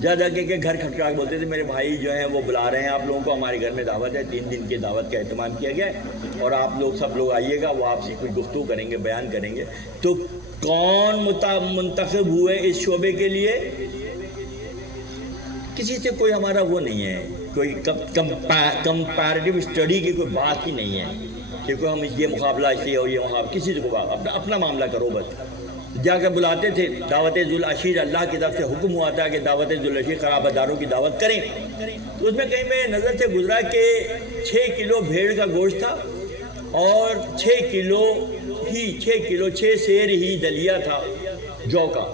جا کے گھر کھٹکا کے بولتے تھے میرے بھائی جو ہیں وہ بلا رہے ہیں آپ لوگوں کو، ہمارے گھر میں دعوت ہے، 3 دن کی دعوت کا اہتمام کیا گیا ہے اور آپ لوگ سب لوگ آئیے گا، وہ آپ سے کوئی گفتگو کریں گے، بیان کریں گے۔ تو کون منتخب ہوئے اس شعبے کے لیے؟ کسی سے کوئی ہمارا وہ نہیں ہے، کوئی کمپیریٹیو اسٹڈی کی کوئی بات ہی نہیں ہے کہ کوئی ہم یہ مقابلہ اس سے اور یہ مقابلہ، کسی سے کوئی اپنا معاملہ کرو بس۔ جا کر بلاتے تھے دعوت ذوالعشیر، اللہ کی طرف سے حکم ہوا تھا کہ دعوت ذوالعشیر قرابت داروں کی دعوت کریں۔ تو اس میں کہیں میں نظر سے گزرا کہ 6 کلو بھیڑ کا گوشت تھا اور 6 سیر ہی دلیا تھا جو کا۔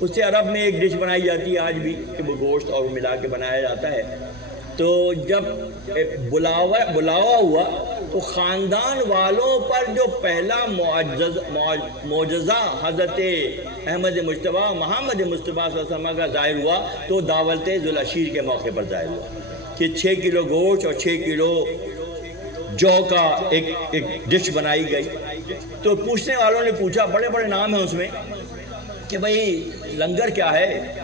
اس سے عرب میں ایک ڈش بنائی جاتی ہے آج بھی کہ وہ گوشت اور ملا کے بنایا جاتا ہے۔ تو جب بلاوا ہوا تو خاندان والوں پر جو پہلا معجزہ حضرت احمد مصطفیٰ محمد مصطفیٰ صلی اللہ علیہ وسلم کا ظاہر ہوا تو دعوت ذوالعشیر کے موقع پر ظاہر ہوا کہ 6 کلو گوشت اور 6 کلو جو کا ایک ڈش بنائی گئی۔ تو پوچھنے والوں نے پوچھا، بڑے بڑے نام ہیں اس میں، کہ بھئی لنگر کیا ہے؟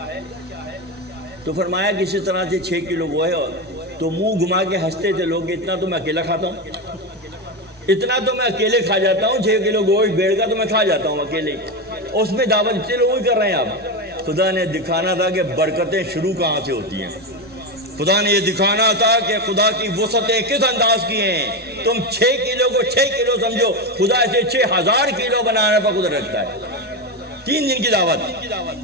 تو فرمایا کہ اسی طرح سے 6 کلو وہ ہے، تو منہ گھما کے ہنستے تھے لوگ، اتنا تو میں اکیلا کھاتا ہوں، اتنا تو میں اکیلے کھا جاتا ہوں، 6 کلو گوشت بھیڑ کا تو میں کھا جاتا ہوں اکیلے۔ اس میں دعوت اتنے لوگ ہی کر رہے ہیں آپ۔ خدا نے دکھانا تھا کہ برکتیں شروع کہاں سے ہوتی ہیں، خدا نے یہ دکھانا تھا کہ خدا کی وسعتیں کس انداز کی ہیں۔ تم 6 کلو کو 6 کلو سمجھو، خدا اسے 6000 کلو بنانے پر قدرت رکھتا ہے۔ 3 دن کی دعوت،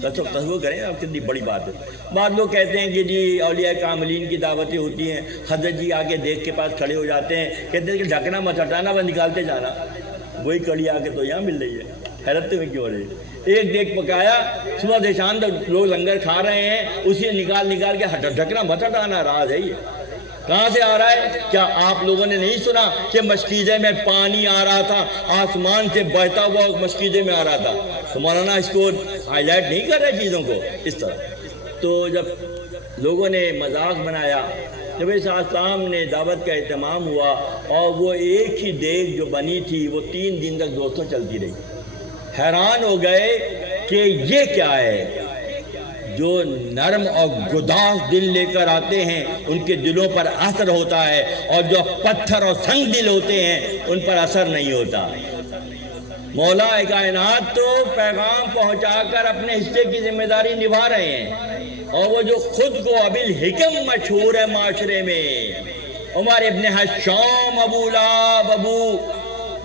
تصور کریں آپ کتنی بڑی بات ہے۔ بعض لوگ کہتے ہیں کہ جی اولیاء کاملین کی دعوتیں ہوتی ہیں، حضرت جی آگے دیکھ کے پاس کھڑے ہو جاتے ہیں، کہتے ہیں کہ ڈھکنا مت ہٹانا، بس نکالتے جانا۔ وہی کڑی آ کے تو یہاں مل رہی ہے، حیرت میں کیوں ہو رہی ہے؟ ایک دیکھ پکایا، صبح سے شام تک لوگ لنگر کھا رہے ہیں، اسی نکال کے ڈھکنا مت ہٹانا، راز ہے یہ۔ کہاں سے آ رہا ہے؟ کیا آپ لوگوں نے نہیں سنا کہ مشکیزے میں پانی آ رہا تھا، آسمان سے بہتا ہوا مشکیزے میں آ رہا تھا؟ تو مولانا اس کو ہائی لائٹ نہیں کر رہے چیزوں کو اس طرح۔ تو جب لوگوں نے مذاق بنایا، جب اس آسام نے دعوت کا اہتمام ہوا اور وہ ایک ہی دیگ جو بنی تھی وہ 3 دن تک دوستوں چلتی رہی، حیران ہو گئے کہ یہ کیا ہے؟ جو نرم اور گداز دل لے کر آتے ہیں ان کے دلوں پر اثر ہوتا ہے، اور جو پتھر اور سنگ دل ہوتے ہیں ان پر اثر نہیں ہوتا۔ مولا کائنات تو پیغام پہنچا کر اپنے حصے کی ذمہ داری نبھا رہے ہیں، اور وہ جو خود کو ابوالحکم مشہور ہے معاشرے میں، عمر ابن حشام، ابو لہب، ابو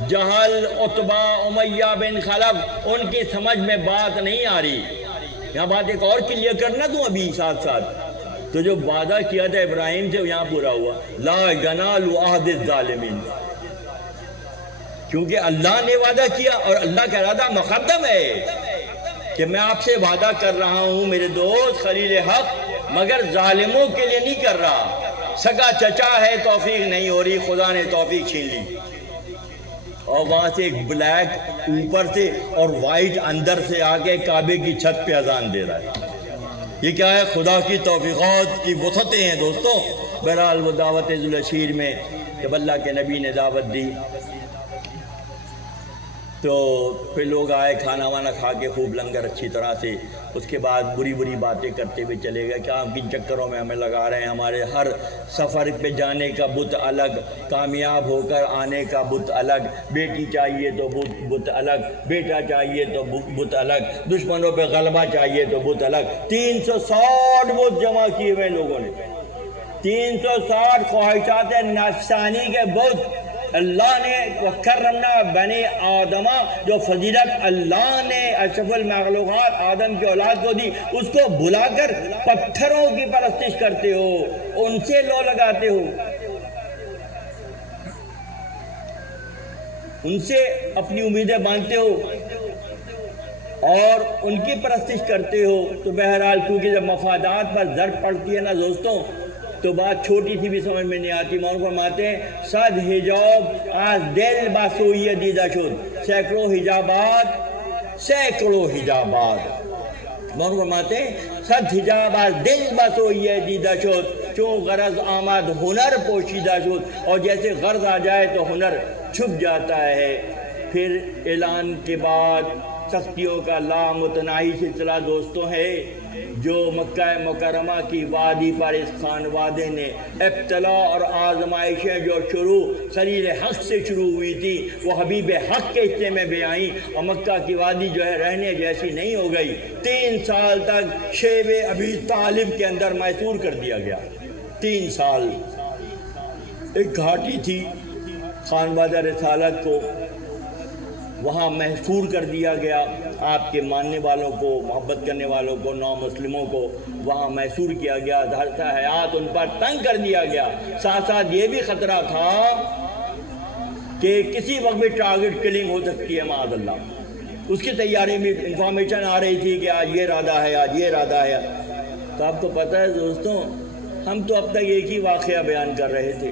جہل، عتبہ، امیہ بن خلف، ان کی سمجھ میں بات نہیں آ رہی۔ یہاں بات ایک اور کلیئر کرنا دوں ابھی ساتھ ساتھ، تو جو وعدہ کیا تھا ابراہیم سے یہاں پورا ہوا، لا ینال عہد الظالمین، کیونکہ اللہ نے وعدہ کیا اور اللہ کا ارادہ مقدم ہے کہ میں آپ سے وعدہ کر رہا ہوں میرے دوست خلیل حق، مگر ظالموں کے لیے نہیں کر رہا۔ سگا چچا ہے، توفیق نہیں ہو رہی، خدا نے توفیق چھین لی، اور وہاں سے ایک بلیک اوپر سے اور وائٹ اندر سے آ کے کعبے کی چھت پہ اذان دے رہا ہے۔ یہ کیا ہے؟ خدا کی توفیقات کی وسعتیں ہیں دوستوں۔ بہرحال وہ دعوت ذوالعشیر میں جب اللہ کے نبی نے دعوت دی تو پھر لوگ آئے، کھانا وانا کھا کے خوب لنگر اچھی طرح سے، اس کے بعد بری بری باتیں کرتے ہوئے چلے گئے کہ آپ کن چکروں میں ہمیں لگا رہے ہیں، ہمارے ہر سفر پہ جانے کا بت الگ، کامیاب ہو کر آنے کا بت الگ، بیٹی چاہیے تو بت الگ، بیٹا چاہیے تو بت الگ، دشمنوں پہ غلبہ چاہیے تو بت الگ۔ 360 بت جمع کیے ہوئے لوگوں نے، 360 خواہشات نفسانی کے بت۔ اللہ نے وَكَرَّمْنَا بنی آدمہ، جو فضیلت اللہ نے اشرف المخلوقات آدم کی اولاد کو دی، اس کو بلا کر پتھروں کی پرستش کرتے ہو، ان سے لو لگاتے ہو، ان سے اپنی امیدیں باندھتے ہو اور ان کی پرستش کرتے ہو۔ تو بہرحال کیونکہ جب مفادات پر ضرب پڑتی ہے نا دوستوں، تو بات چھوٹی سی بھی سمجھ میں نہیں آتی۔ مولانا فرماتے ہیں صد حجاب از دل بسوئی دیدہ شد، سینکڑوں حجابات۔ مولانا فرماتے ہیں صد حجاب از دل بسوئی دیدہ شد، چون غرض آمد ہنر پوشیدہ شد، اور جیسے غرض آ جائے تو ہنر چھپ جاتا ہے۔ پھر اعلان کے بعد سختیوں کا لامتناہی سلسلہ دوستوں ہے، جو مکہ مکرمہ کی وادی پر اس خانوادے نے ابتلا اور آزمائشیں جو شروع خلیل حق سے شروع ہوئی تھی وہ حبیب حق کے حصے میں بھی آئیں، اور مکہ کی وادی جو ہے رہنے جیسی نہیں ہو گئی۔ 3 سال تک شیب ابی طالب کے اندر محصور کر دیا گیا۔ 3 سال ایک گھاٹی تھی، خانوادہ رسالت کو وہاں محصور کر دیا گیا، آپ کے ماننے والوں کو، محبت کرنے والوں کو، نو مسلموں کو وہاں محصور کیا گیا، دھرتا حیات ان پر تنگ کر دیا گیا۔ ساتھ ساتھ یہ بھی خطرہ تھا کہ کسی وقت بھی ٹارگٹ کلنگ ہو سکتی ہے معاذ اللہ۔ اس کی تیاری میں انفارمیشن آ رہی تھی کہ آج یہ ارادہ ہے، آج یہ ارادہ ہے۔ تو آپ کو پتہ ہے دوستوں، ہم تو اب تک ایک ہی واقعہ بیان کر رہے تھے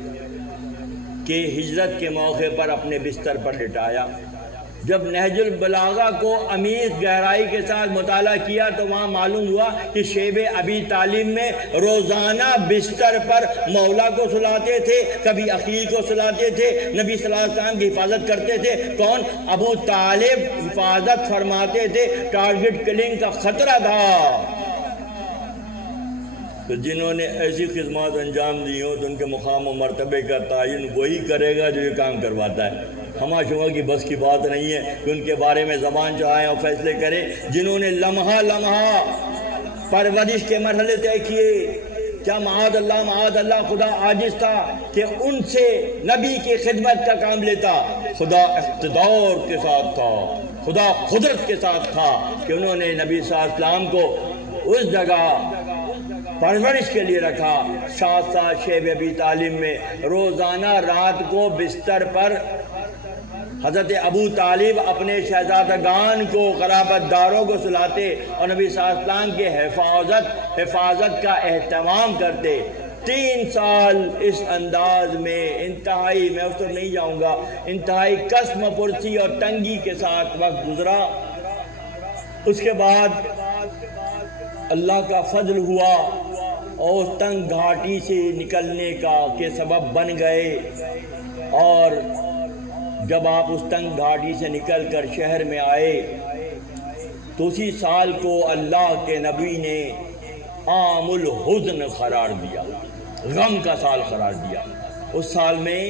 کہ ہجرت کے موقع پر اپنے بستر پر لٹایا۔ جب نہج البلاغہ کو عمیق گہرائی کے ساتھ مطالعہ کیا تو وہاں معلوم ہوا کہ شیب ابی طالب میں روزانہ بستر پر مولا کو سلاتے تھے، کبھی عقیل کو سلاتے تھے، نبی صلی اللہ علیہ وسلم کی حفاظت کرتے تھے۔ کون؟ ابو طالب حفاظت فرماتے تھے، ٹارگٹ کلنگ کا خطرہ تھا۔ تو جنہوں نے ایسی خدمات انجام دی ہوں تو ان کے مقام و مرتبے کا تعین وہی کرے گا جو یہ کام کرواتا ہے۔ ہما شما کی بس کی بات نہیں ہے کہ ان کے بارے میں زبان چڑھائیں اور فیصلے کریں، جنہوں نے لمحہ لمحہ پرورش کے مرحلے طے کیے۔ کیا معاذ اللہ خدا عاجز تھا کہ ان سے نبی کی خدمت کا کام لیتا؟ خدا اقتدار کے ساتھ تھا، خدا قدرت کے ساتھ تھا کہ انہوں نے نبی صلی اللہ علیہ وسلم کو اس جگہ پرورش کے لیے رکھا۔ ساتھ ساتھ شیب ابی طالب میں روزانہ رات کو بستر پر حضرت ابو طالب اپنے شہزادگان کو، قرابت داروں کو سلاتے اور نبی صلی اللہ علیہ وسلم کے حفاظت کا اہتمام کرتے۔ 3 سال اس انداز میں انتہائی، میں اس پر نہیں جاؤں گا، انتہائی قسم پرسی اور تنگی کے ساتھ وقت گزرا۔ اس کے بعد اللہ کا فضل ہوا اور اس تنگ گھاٹی سے نکلنے کا کے سبب بن گئے، اور جب آپ اس تنگ گھاٹی سے نکل کر شہر میں آئے تو اسی سال کو اللہ کے نبی نے عام الحزن قرار دیا، غم کا سال قرار دیا۔ اس سال میں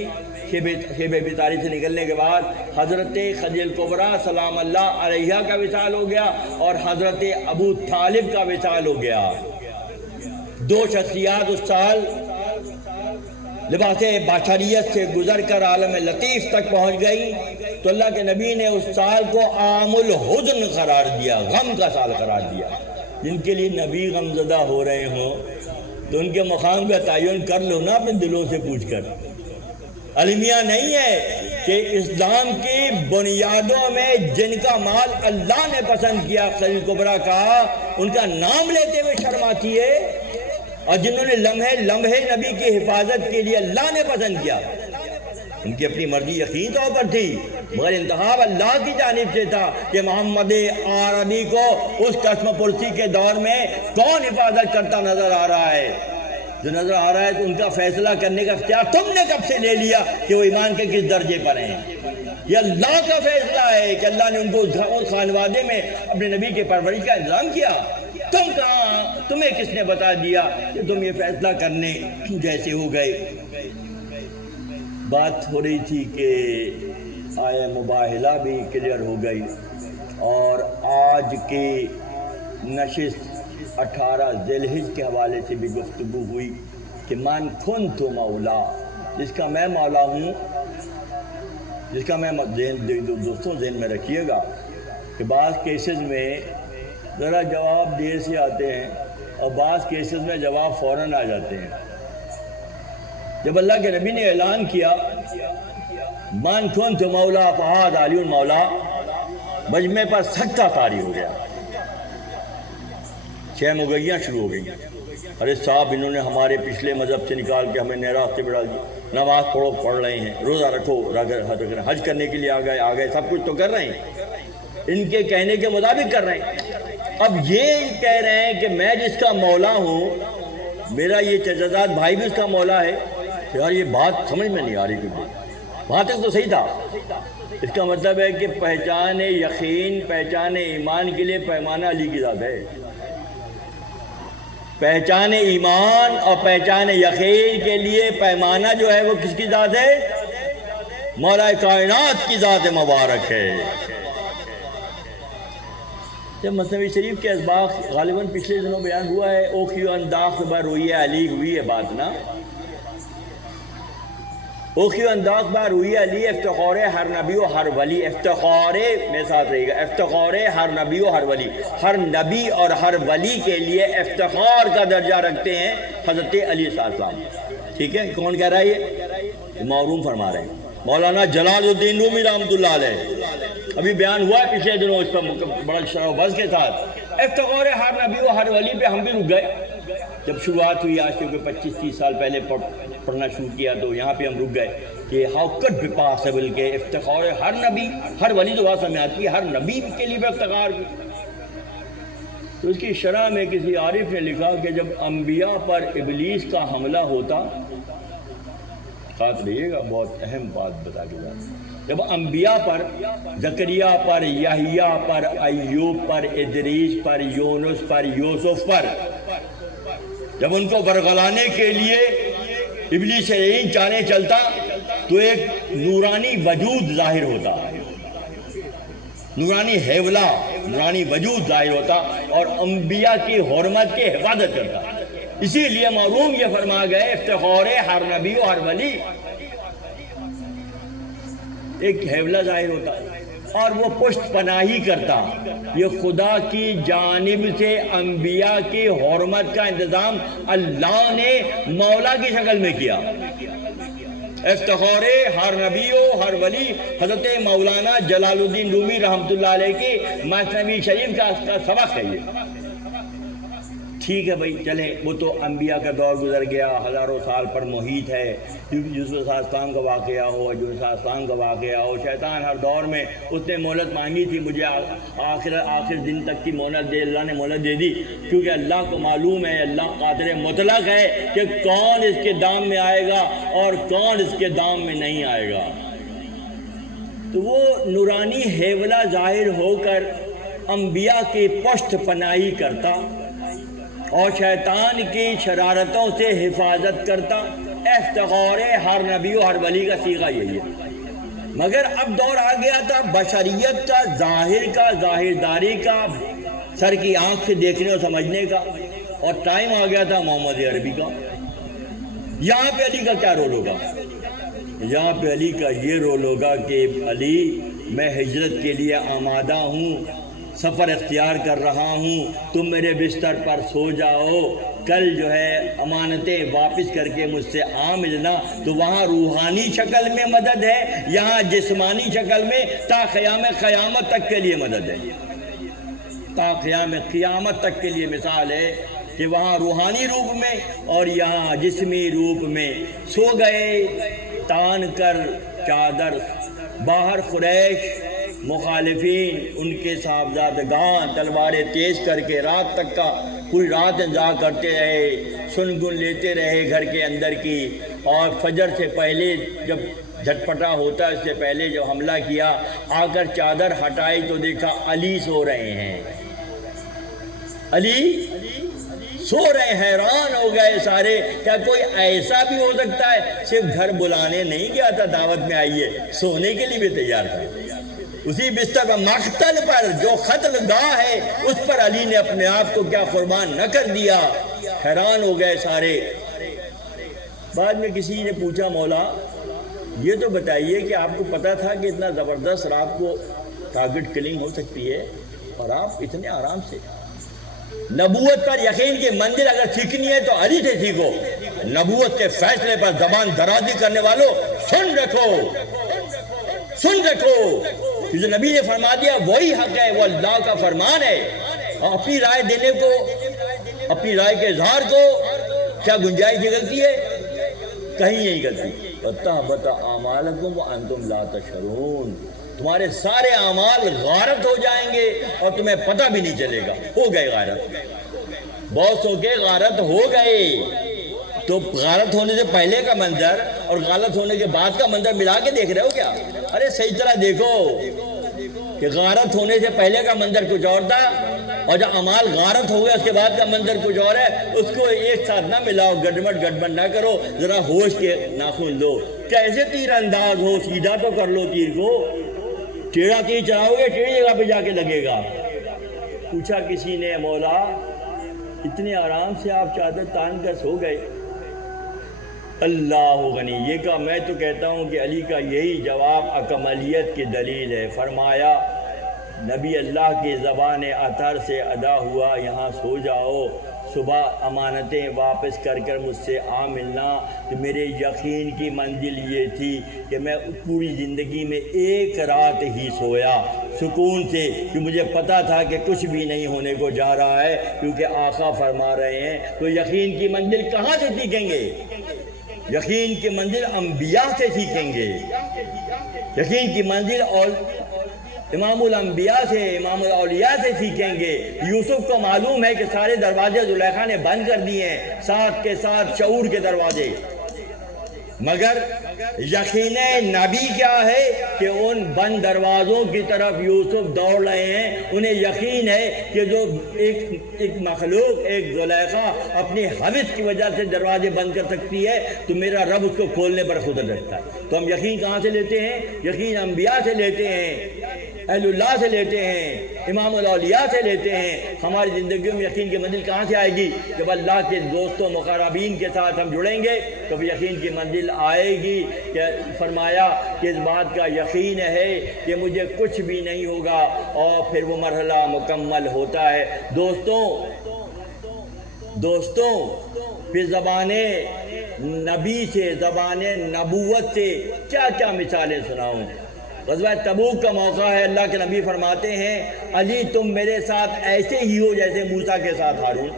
شیب ابی طالب سے نکلنے کے بعد حضرت خدیجہ الکبریٰ سلام اللہ علیہا کا وصال ہو گیا اور حضرت ابو طالب کا وصال ہو گیا۔ 2 شخصیات اس سال لباس بشریت سے گزر کر عالم لطیف تک پہنچ گئی، تو اللہ کے نبی نے اس سال کو عام الحزن قرار دیا، غم کا سال قرار دیا۔ جن کے لیے نبی غم زدہ ہو رہے ہوں تو ان کے مقام کا تعین کر لو نا اپنے دلوں سے پوچھ کر۔ المیہ نہیں ہے کہ اسلام کی بنیادوں میں جن کا مال اللہ نے پسند کیا خدیجہ کبریٰ کا، ان کا نام لیتے ہوئے شرم آتی ہے، اور جنہوں نے لمحے نبی کی حفاظت کے لیے اللہ نے پسند کیا، ان کی اپنی مرضی یقین طور پر تھی مگر انتخاب اللہ کی جانب سے تھا کہ محمد عربی کو اس قسم پرسی کے دور میں کون حفاظت کرتا نظر آ رہا ہے، جو نظر آ رہا ہے تو ان کا فیصلہ کرنے کا اختیار تم نے کب سے لے لیا کہ وہ ایمان کے کس درجے پر ہیں؟ یہ اللہ کا فیصلہ ہے کہ اللہ نے ان کو اس خانوادے میں اپنے نبی کے پرورش کا انتظام کیا۔ تم کہاں، تمہیں کس نے بتا دیا کہ تم یہ فیصلہ کرنے جیسے ہو گئے؟ بات ہو رہی تھی کہ آیہ مباہلہ بھی کلیئر ہو گئی، اور آج کی نشست 18 ذی الحجہ کے حوالے سے بھی گفتگو ہوئی کہ من کنت مولا، جس کا میں مولا ہوں، جس کا میں دوستوں ذہن میں رکھیے گا کہ بعض کیسز میں ذرا جواب دیر سے آتے ہیں اور بعض کیسز میں جواب فوراً آ جاتے ہیں۔ جب اللہ کے نبی نے اعلان کیا من کنت مولا فہذا علی مولا، مجمع پر سکتہ طاری ہو گیا، چھ مغیاں شروع ہو گئیں، ارے صاحب انہوں نے ہمارے پچھلے مذہب سے نکال کے ہمیں نئے راستے بڑھا دیا، نماز پڑھ رہے ہیں، روزہ رکھو، حج کرنے کے لیے آ گئے، سب کچھ تو کر رہے ہیں، ان کے کہنے کے مطابق کر رہے ہیں۔ اب یہ کہہ رہے ہیں کہ میں جس کا مولا ہوں، میرا یہ چچا بھائی بھی اس کا مولا ہے۔ یار یہ بات سمجھ میں نہیں آ رہی، کچھ وہاں تک تو صحیح تھا۔ اس کا مطلب ہے کہ پہچان یقین، پہچان ایمان کے لیے پیمانہ علی کی ذات ہے، پہچان ایمان اور پہچان یقین کے لیے پیمانہ جو ہے وہ کس کی ذات ہے؟ مولا کائنات کی ذات مبارک ہے۔ جب مثنوی شریف کے اسباق غالباً پچھلے دنوں بیان ہوا ہے، اوکھیو انداخ بر روی علی ہوئی ہے بات نا، اوکھیو انداخ بر روی علی افتخار ہر نبی و ہر ولی، افتخار میں ساتھ رہے گا، افتخار ہر نبی و ہر ولی، ہر نبی اور ہر ولی کے لیے افتخار کا درجہ رکھتے ہیں حضرت علی صلی اللہ علیہ وسلم۔ ٹھیک ہے، کون کہہ رہا ہے یہ؟ معروم فرما رہے ہیں مولانا جلال الدین رومی رحمۃ اللہ علیہ، ابھی بیان ہوا ہے پچھلے دنوں اس پر بڑا شرح و بحث کے ساتھ۔ افتخار ہر نبی و ہر ولی پہ ہم بھی رک گئے، جب شروعات ہوئی آج سے کوئی 25-30 سال پہلے پڑھنا شروع کیا تو یہاں پہ ہم رک گئے کہ ہاؤ کڈ بی پاسبل کہ افتخار ہر نبی، ہر ولی تو بات سمجھ آتی ہے، ہر نبی کے لیے بھی افتخار کی۔ تو اس کی شرح میں کسی عارف نے لکھا کہ جب انبیاء پر ابلیس کا حملہ ہوتا، خاص رہیے گا بہت اہم بات بتا کے جاتا ہوں، جب انبیاء پر، زکریا پر، یحییٰ پر، ایوب پر، ادریس پر، یونس پر، یوسف پر، جب ان کو برگلانے کے لیے ابلیس لعین چانے چلتا تو ایک نورانی وجود ظاہر ہوتا، نورانی حیولہ، نورانی وجود ظاہر ہوتا اور انبیاء کی حرمت کی حفاظت کرتا۔ اسی لیے معروم یہ فرما گئے افتخار ہر نبی و ہر ولی، ایک حیولہ ظاہر ہوتا اور وہ پشت پناہی کرتا۔ یہ خدا کی جانب سے انبیاء کی حرمت کا انتظام اللہ نے مولا کی شکل میں کیا۔ افتخار ہر نبی و ہر ولی حضرت مولانا جلال الدین رومی رحمۃ اللہ علیہ کی مثنوی شریف کا سبق ہے یہ۔ ٹھیک ہے بھائی، چلیں، وہ تو انبیاء کا دور گزر گیا، ہزاروں سال پر محیط ہے، یوسف علیہ السلام کا واقعہ ہو، جو علیہ السلام کا واقعہ ہو، شیطان ہر دور میں اس نے مہلت مانگی تھی، مجھے آخر دن تک کی مہلت دے، اللہ نے مہلت دے دی، کیونکہ اللہ کو معلوم ہے، اللہ قادر مطلق ہے کہ کون اس کے دام میں آئے گا اور کون اس کے دام میں نہیں آئے گا۔ تو وہ نورانی حیولہ ظاہر ہو کر انبیاء کی پشت پناہی کرتا اور شیطان کی شرارتوں سے حفاظت کرتا۔ افتخار ہر نبی و ہر ولی کا صیغہ یہی ہے۔ مگر اب دور آ گیا تھا بشریت کا، ظاہرداری کا، سر کی آنکھ سے دیکھنے اور سمجھنے کا، اور ٹائم آ گیا تھا محمد عربی کا۔ یہاں پہ علی کا کیا رول ہوگا؟ یہاں پہ علی کا یہ رول ہوگا کہ علی، میں ہجرت کے لیے آمادہ ہوں، سفر اختیار کر رہا ہوں، تم میرے بستر پر سو جاؤ، کل جو ہے امانتیں واپس کر کے مجھ سے آ ملنا۔ تو وہاں روحانی شکل میں مدد ہے، یہاں جسمانی شکل میں تا قیام قیامت تک کے لیے مدد ہے، تا قیام قیامت تک کے لیے مثال ہے کہ وہاں روحانی روپ میں اور یہاں جسمی روپ میں سو گئے، تان کر چادر باہر قریش مخالفین ان کے صاحبزادگان تلواریں تیز کر کے رات تک کا پوری رات انتظار کرتے رہے، سنگن لیتے رہے گھر کے اندر کی، اور فجر سے پہلے جب جھٹپٹا ہوتا اس سے پہلے جب حملہ کیا، آ کر چادر ہٹائی تو دیکھا علی سو رہے ہیں، علی سو رہے، حیران ہو گئے سارے، کیا کوئی ایسا بھی ہو سکتا ہے؟ صرف گھر بلانے نہیں گیا تھا دعوت میں آئیے، سونے کے لیے بھی تیار تھا۔ اسی بستر پر مقتل پر جو قتل گاہ ہے اس پر علی نے اپنے آپ کو کیا قربان نہ کر دیا، حیران ہو گئے سارے۔ بعد میں کسی نے پوچھا مولا یہ تو بتائیے کہ آپ کو پتا تھا کہ اتنا زبردست رات کو ٹارگٹ کلنگ ہو سکتی ہے اور آپ اتنے آرام سے؟ نبوت پر یقین کی منزل اگر سیکھنی ہے تو علی سے سیکھو۔ نبوت کے فیصلے پر زبان درازی کرنے والوں سن رکھو، سن رکھو، جو نبی نے فرما دیا وہی حق ہے، وہ اللہ کا فرمان ہے، اور اپنی رائے دینے کو، اپنی رائے کے اظہار کو کیا گنجائش نکلتی ہے؟ کہیں نہیں نکلتی۔ وَتَحْبَطَ أَعْمَالُكُمْ وَأَنْتُمْ لَا تَشْعُرُونَ، تمہارے سارے اعمال غارت ہو جائیں گے اور تمہیں پتہ بھی نہیں چلے گا۔ ہو گئے غارت، بہت سو کے غارت ہو گئے۔ تو غارت ہونے سے پہلے کا منظر اور غارت ہونے کے بعد کا منظر ملا کے دیکھ رہے ہو کیا؟ ارے صحیح طرح دیکھو کہ غارت ہونے سے پہلے کا منظر کچھ اور تھا، اور جب اعمال غارت ہو گیا اس کے بعد کا منظر کچھ اور ہے۔ اس کو ایک ساتھ نہ ملاؤ، گڑبڑ نہ کرو، ذرا ہوش کے ناخن لو۔ کیسے تیر انداز ہو، سیدھا تو کر لو تیر کو، ٹیڑھا تیر چلاؤ گے ٹیڑھی جگہ پہ جا کے لگے گا۔ پوچھا کسی نے مولا اتنے آرام سے آپ چادر تان کر سو گئے؟ اللہ غنی، یہ کہا میں تو کہتا ہوں کہ علی کا یہی جواب اکملیت کی دلیل ہے۔ فرمایا نبی اللہ کی زبان اطہر سے ادا ہوا، یہاں سو جاؤ، صبح امانتیں واپس کر کر مجھ سے آ ملنا۔ تو میرے یقین کی منزل یہ تھی کہ میں پوری زندگی میں ایک رات ہی سویا سکون سے، کہ مجھے پتا تھا کہ کچھ بھی نہیں ہونے کو جا رہا ہے، کیونکہ آقا فرما رہے ہیں۔ تو یقین کی منزل کہاں سے سیکھیں گے؟ یقین کی منزل انبیاء سے سیکھیں گے۔ یقین کی منزل اور امام الانبیاء سے، امام الاولیاء سے سیکھیں گے۔ یوسف کو معلوم ہے کہ سارے دروازے زلیخا نے بند کر دیے ہیں، ساتھ کے ساتھ شعور کے دروازے، مگر یقین نبی کیا ہے کہ ان بند دروازوں کی طرف یوسف دوڑ رہے ہیں۔ انہیں یقین ہے کہ جو ایک مخلوق، ایک زلیخا اپنی حوث کی وجہ سے دروازے بند کر سکتی ہے تو میرا رب اس کو کھولنے پر خود رکھتا ہے۔ تو ہم یقین کہاں سے لیتے ہیں؟ یقین انبیاء سے لیتے ہیں، اہل اللہ سے لیتے ہیں، امام الاولیاء سے لیتے ہیں۔ ہماری زندگیوں میں یقین کی منزل کہاں سے آئے گی؟ جب اللہ کے دوستوں مقربین کے ساتھ ہم جڑیں گے تو یقین کی منزل آئے گی۔ کہ فرمایا کہ اس بات کا یقین ہے کہ مجھے کچھ بھی نہیں ہوگا، اور پھر وہ مرحلہ مکمل ہوتا ہے۔ دوستوں پھر زبان نبی سے، زبان نبوت سے کیا کیا مثالیں سناؤں۔ غزوہ تبوک کا موقع ہے، اللہ کے نبی فرماتے ہیں علی تم میرے ساتھ ایسے ہی ہو جیسے موسیٰ کے ساتھ ہارون۔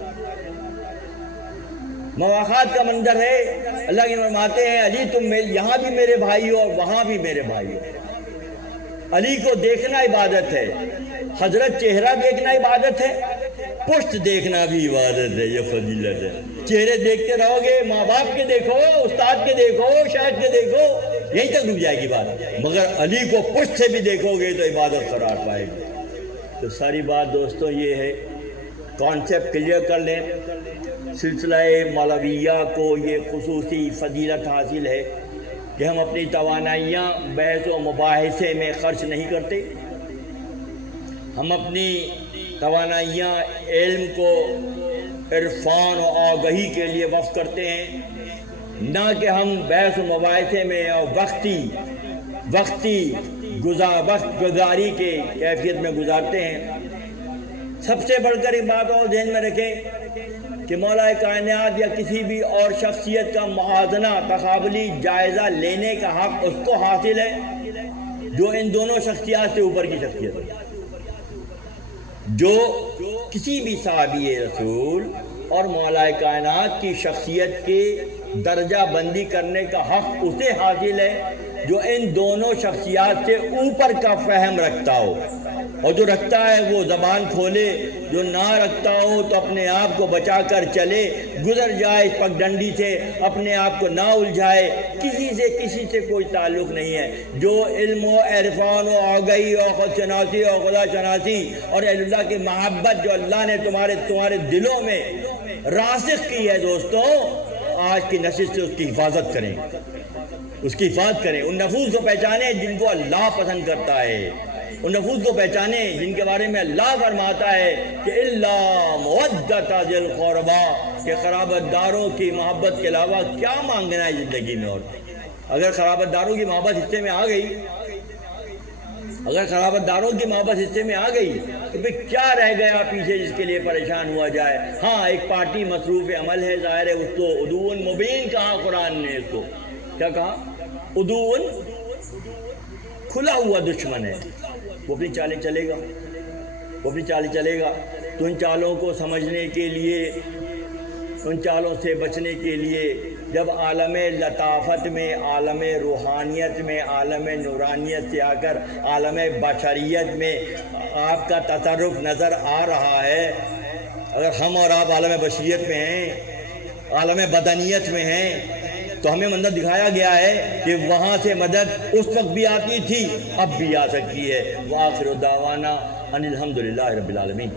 مواخات کا منظر ہے، اللہ کے فرماتے ہیں علی تم یہاں بھی میرے بھائی ہو اور وہاں بھی میرے بھائی ہو۔ علی کو دیکھنا عبادت ہے، حضرت چہرہ دیکھنا عبادت ہے، پشت دیکھنا بھی عبادت ہے، یہ فضیلت ہے۔ چہرے دیکھتے رہو گے، ماں باپ کے دیکھو، استاد کے دیکھو، شیخ کے دیکھو، یہیں تک ڈوب جائے گی بات، مگر علی کو پشت سے بھی دیکھو گے تو عبادت قرار پائے گی۔ تو ساری بات دوستوں یہ ہے، کانسیپٹ کلیئر کر لیں۔ سلسلہ مولویہ کو یہ خصوصی فضیلت حاصل ہے کہ ہم اپنی توانائیاں بحث و مباحثے میں خرچ نہیں کرتے، ہم اپنی توانائیاں علم کو، عرفان و آگہی کے لیے وقف کرتے ہیں، نہ کہ ہم بحث و مباحثے میں اور وقتی گزاری کے کیفیت میں گزارتے ہیں۔ سب سے بڑھ کر ایک بات اور ذہن میں رکھیں کہ مولا کائنات یا کسی بھی اور شخصیت کا موازنہ، تقابلی جائزہ لینے کا حق اس کو حاصل ہے جو ان دونوں شخصیات سے اوپر کی شخصیت ہے۔ جو کسی بھی صحابی رسول اور مولا کائنات کی شخصیت کے درجہ بندی کرنے کا حق اسے حاصل ہے جو ان دونوں شخصیات سے اوپر کا فہم رکھتا ہو، اور جو رکھتا ہے وہ زبان کھولے، جو نہ رکھتا ہو تو اپنے آپ کو بچا کر چلے، گزر جائے اس پگڈنڈی سے، اپنے آپ کو نہ الجھائے۔ کسی سے کوئی تعلق نہیں ہے۔ جو علم و عرفان و آگہی اور خود شناسی اور خدا شناسی اور اہل اللہ کی محبت جو اللہ نے تمہارے دلوں میں راسخ کی ہے دوستو، آج کی نشست سے اس کی حفاظت کریں، اس کی حفاظت کریں۔ ان نفوس کو پہچانیں جن کو اللہ پسند کرتا ہے، ان نفوس کو پہچانیں جن کے بارے میں اللہ فرماتا ہے کہ اللہ مودۃ ذی القربیٰ، کہ قرابت داروں کی محبت کے علاوہ کیا مانگنا ہے زندگی میں۔ اور اگر قرابت داروں کی محبت حصے میں آ گئی، اگر قرابت داروں کی محبت حصے میں آ گئی تو پھر کیا رہ گیا پیچھے جس کے لیے پریشان ہوا جائے۔ ہاں ایک پارٹی مصروف عمل ہے، ظاہر ہے، اس کو عدو مبین کہا قرآن نے، اس کو کیا کہا؟ عدو، کھلا ہوا دشمن ہے، وہ اپنی چالیں چلے گا، وہ اپنی چالیں چلے گا۔ تو ان چالوں کو سمجھنے کے لیے، ان چالوں سے بچنے کے لیے جب عالم لطافت میں، عالم روحانیت میں، عالم نورانیت سے آ کر عالم بشریت میں آپ کا تصرف نظر آ رہا ہے، اگر ہم اور آپ عالم بشریت میں ہیں، عالم بدنیت میں ہیں، تو ہمیں منظر دکھایا گیا ہے کہ وہاں سے مدد اس وقت بھی آتی تھی، اب بھی آ سکتی ہے۔ وآخر دعوانا ان الحمدللہ رب العالمین۔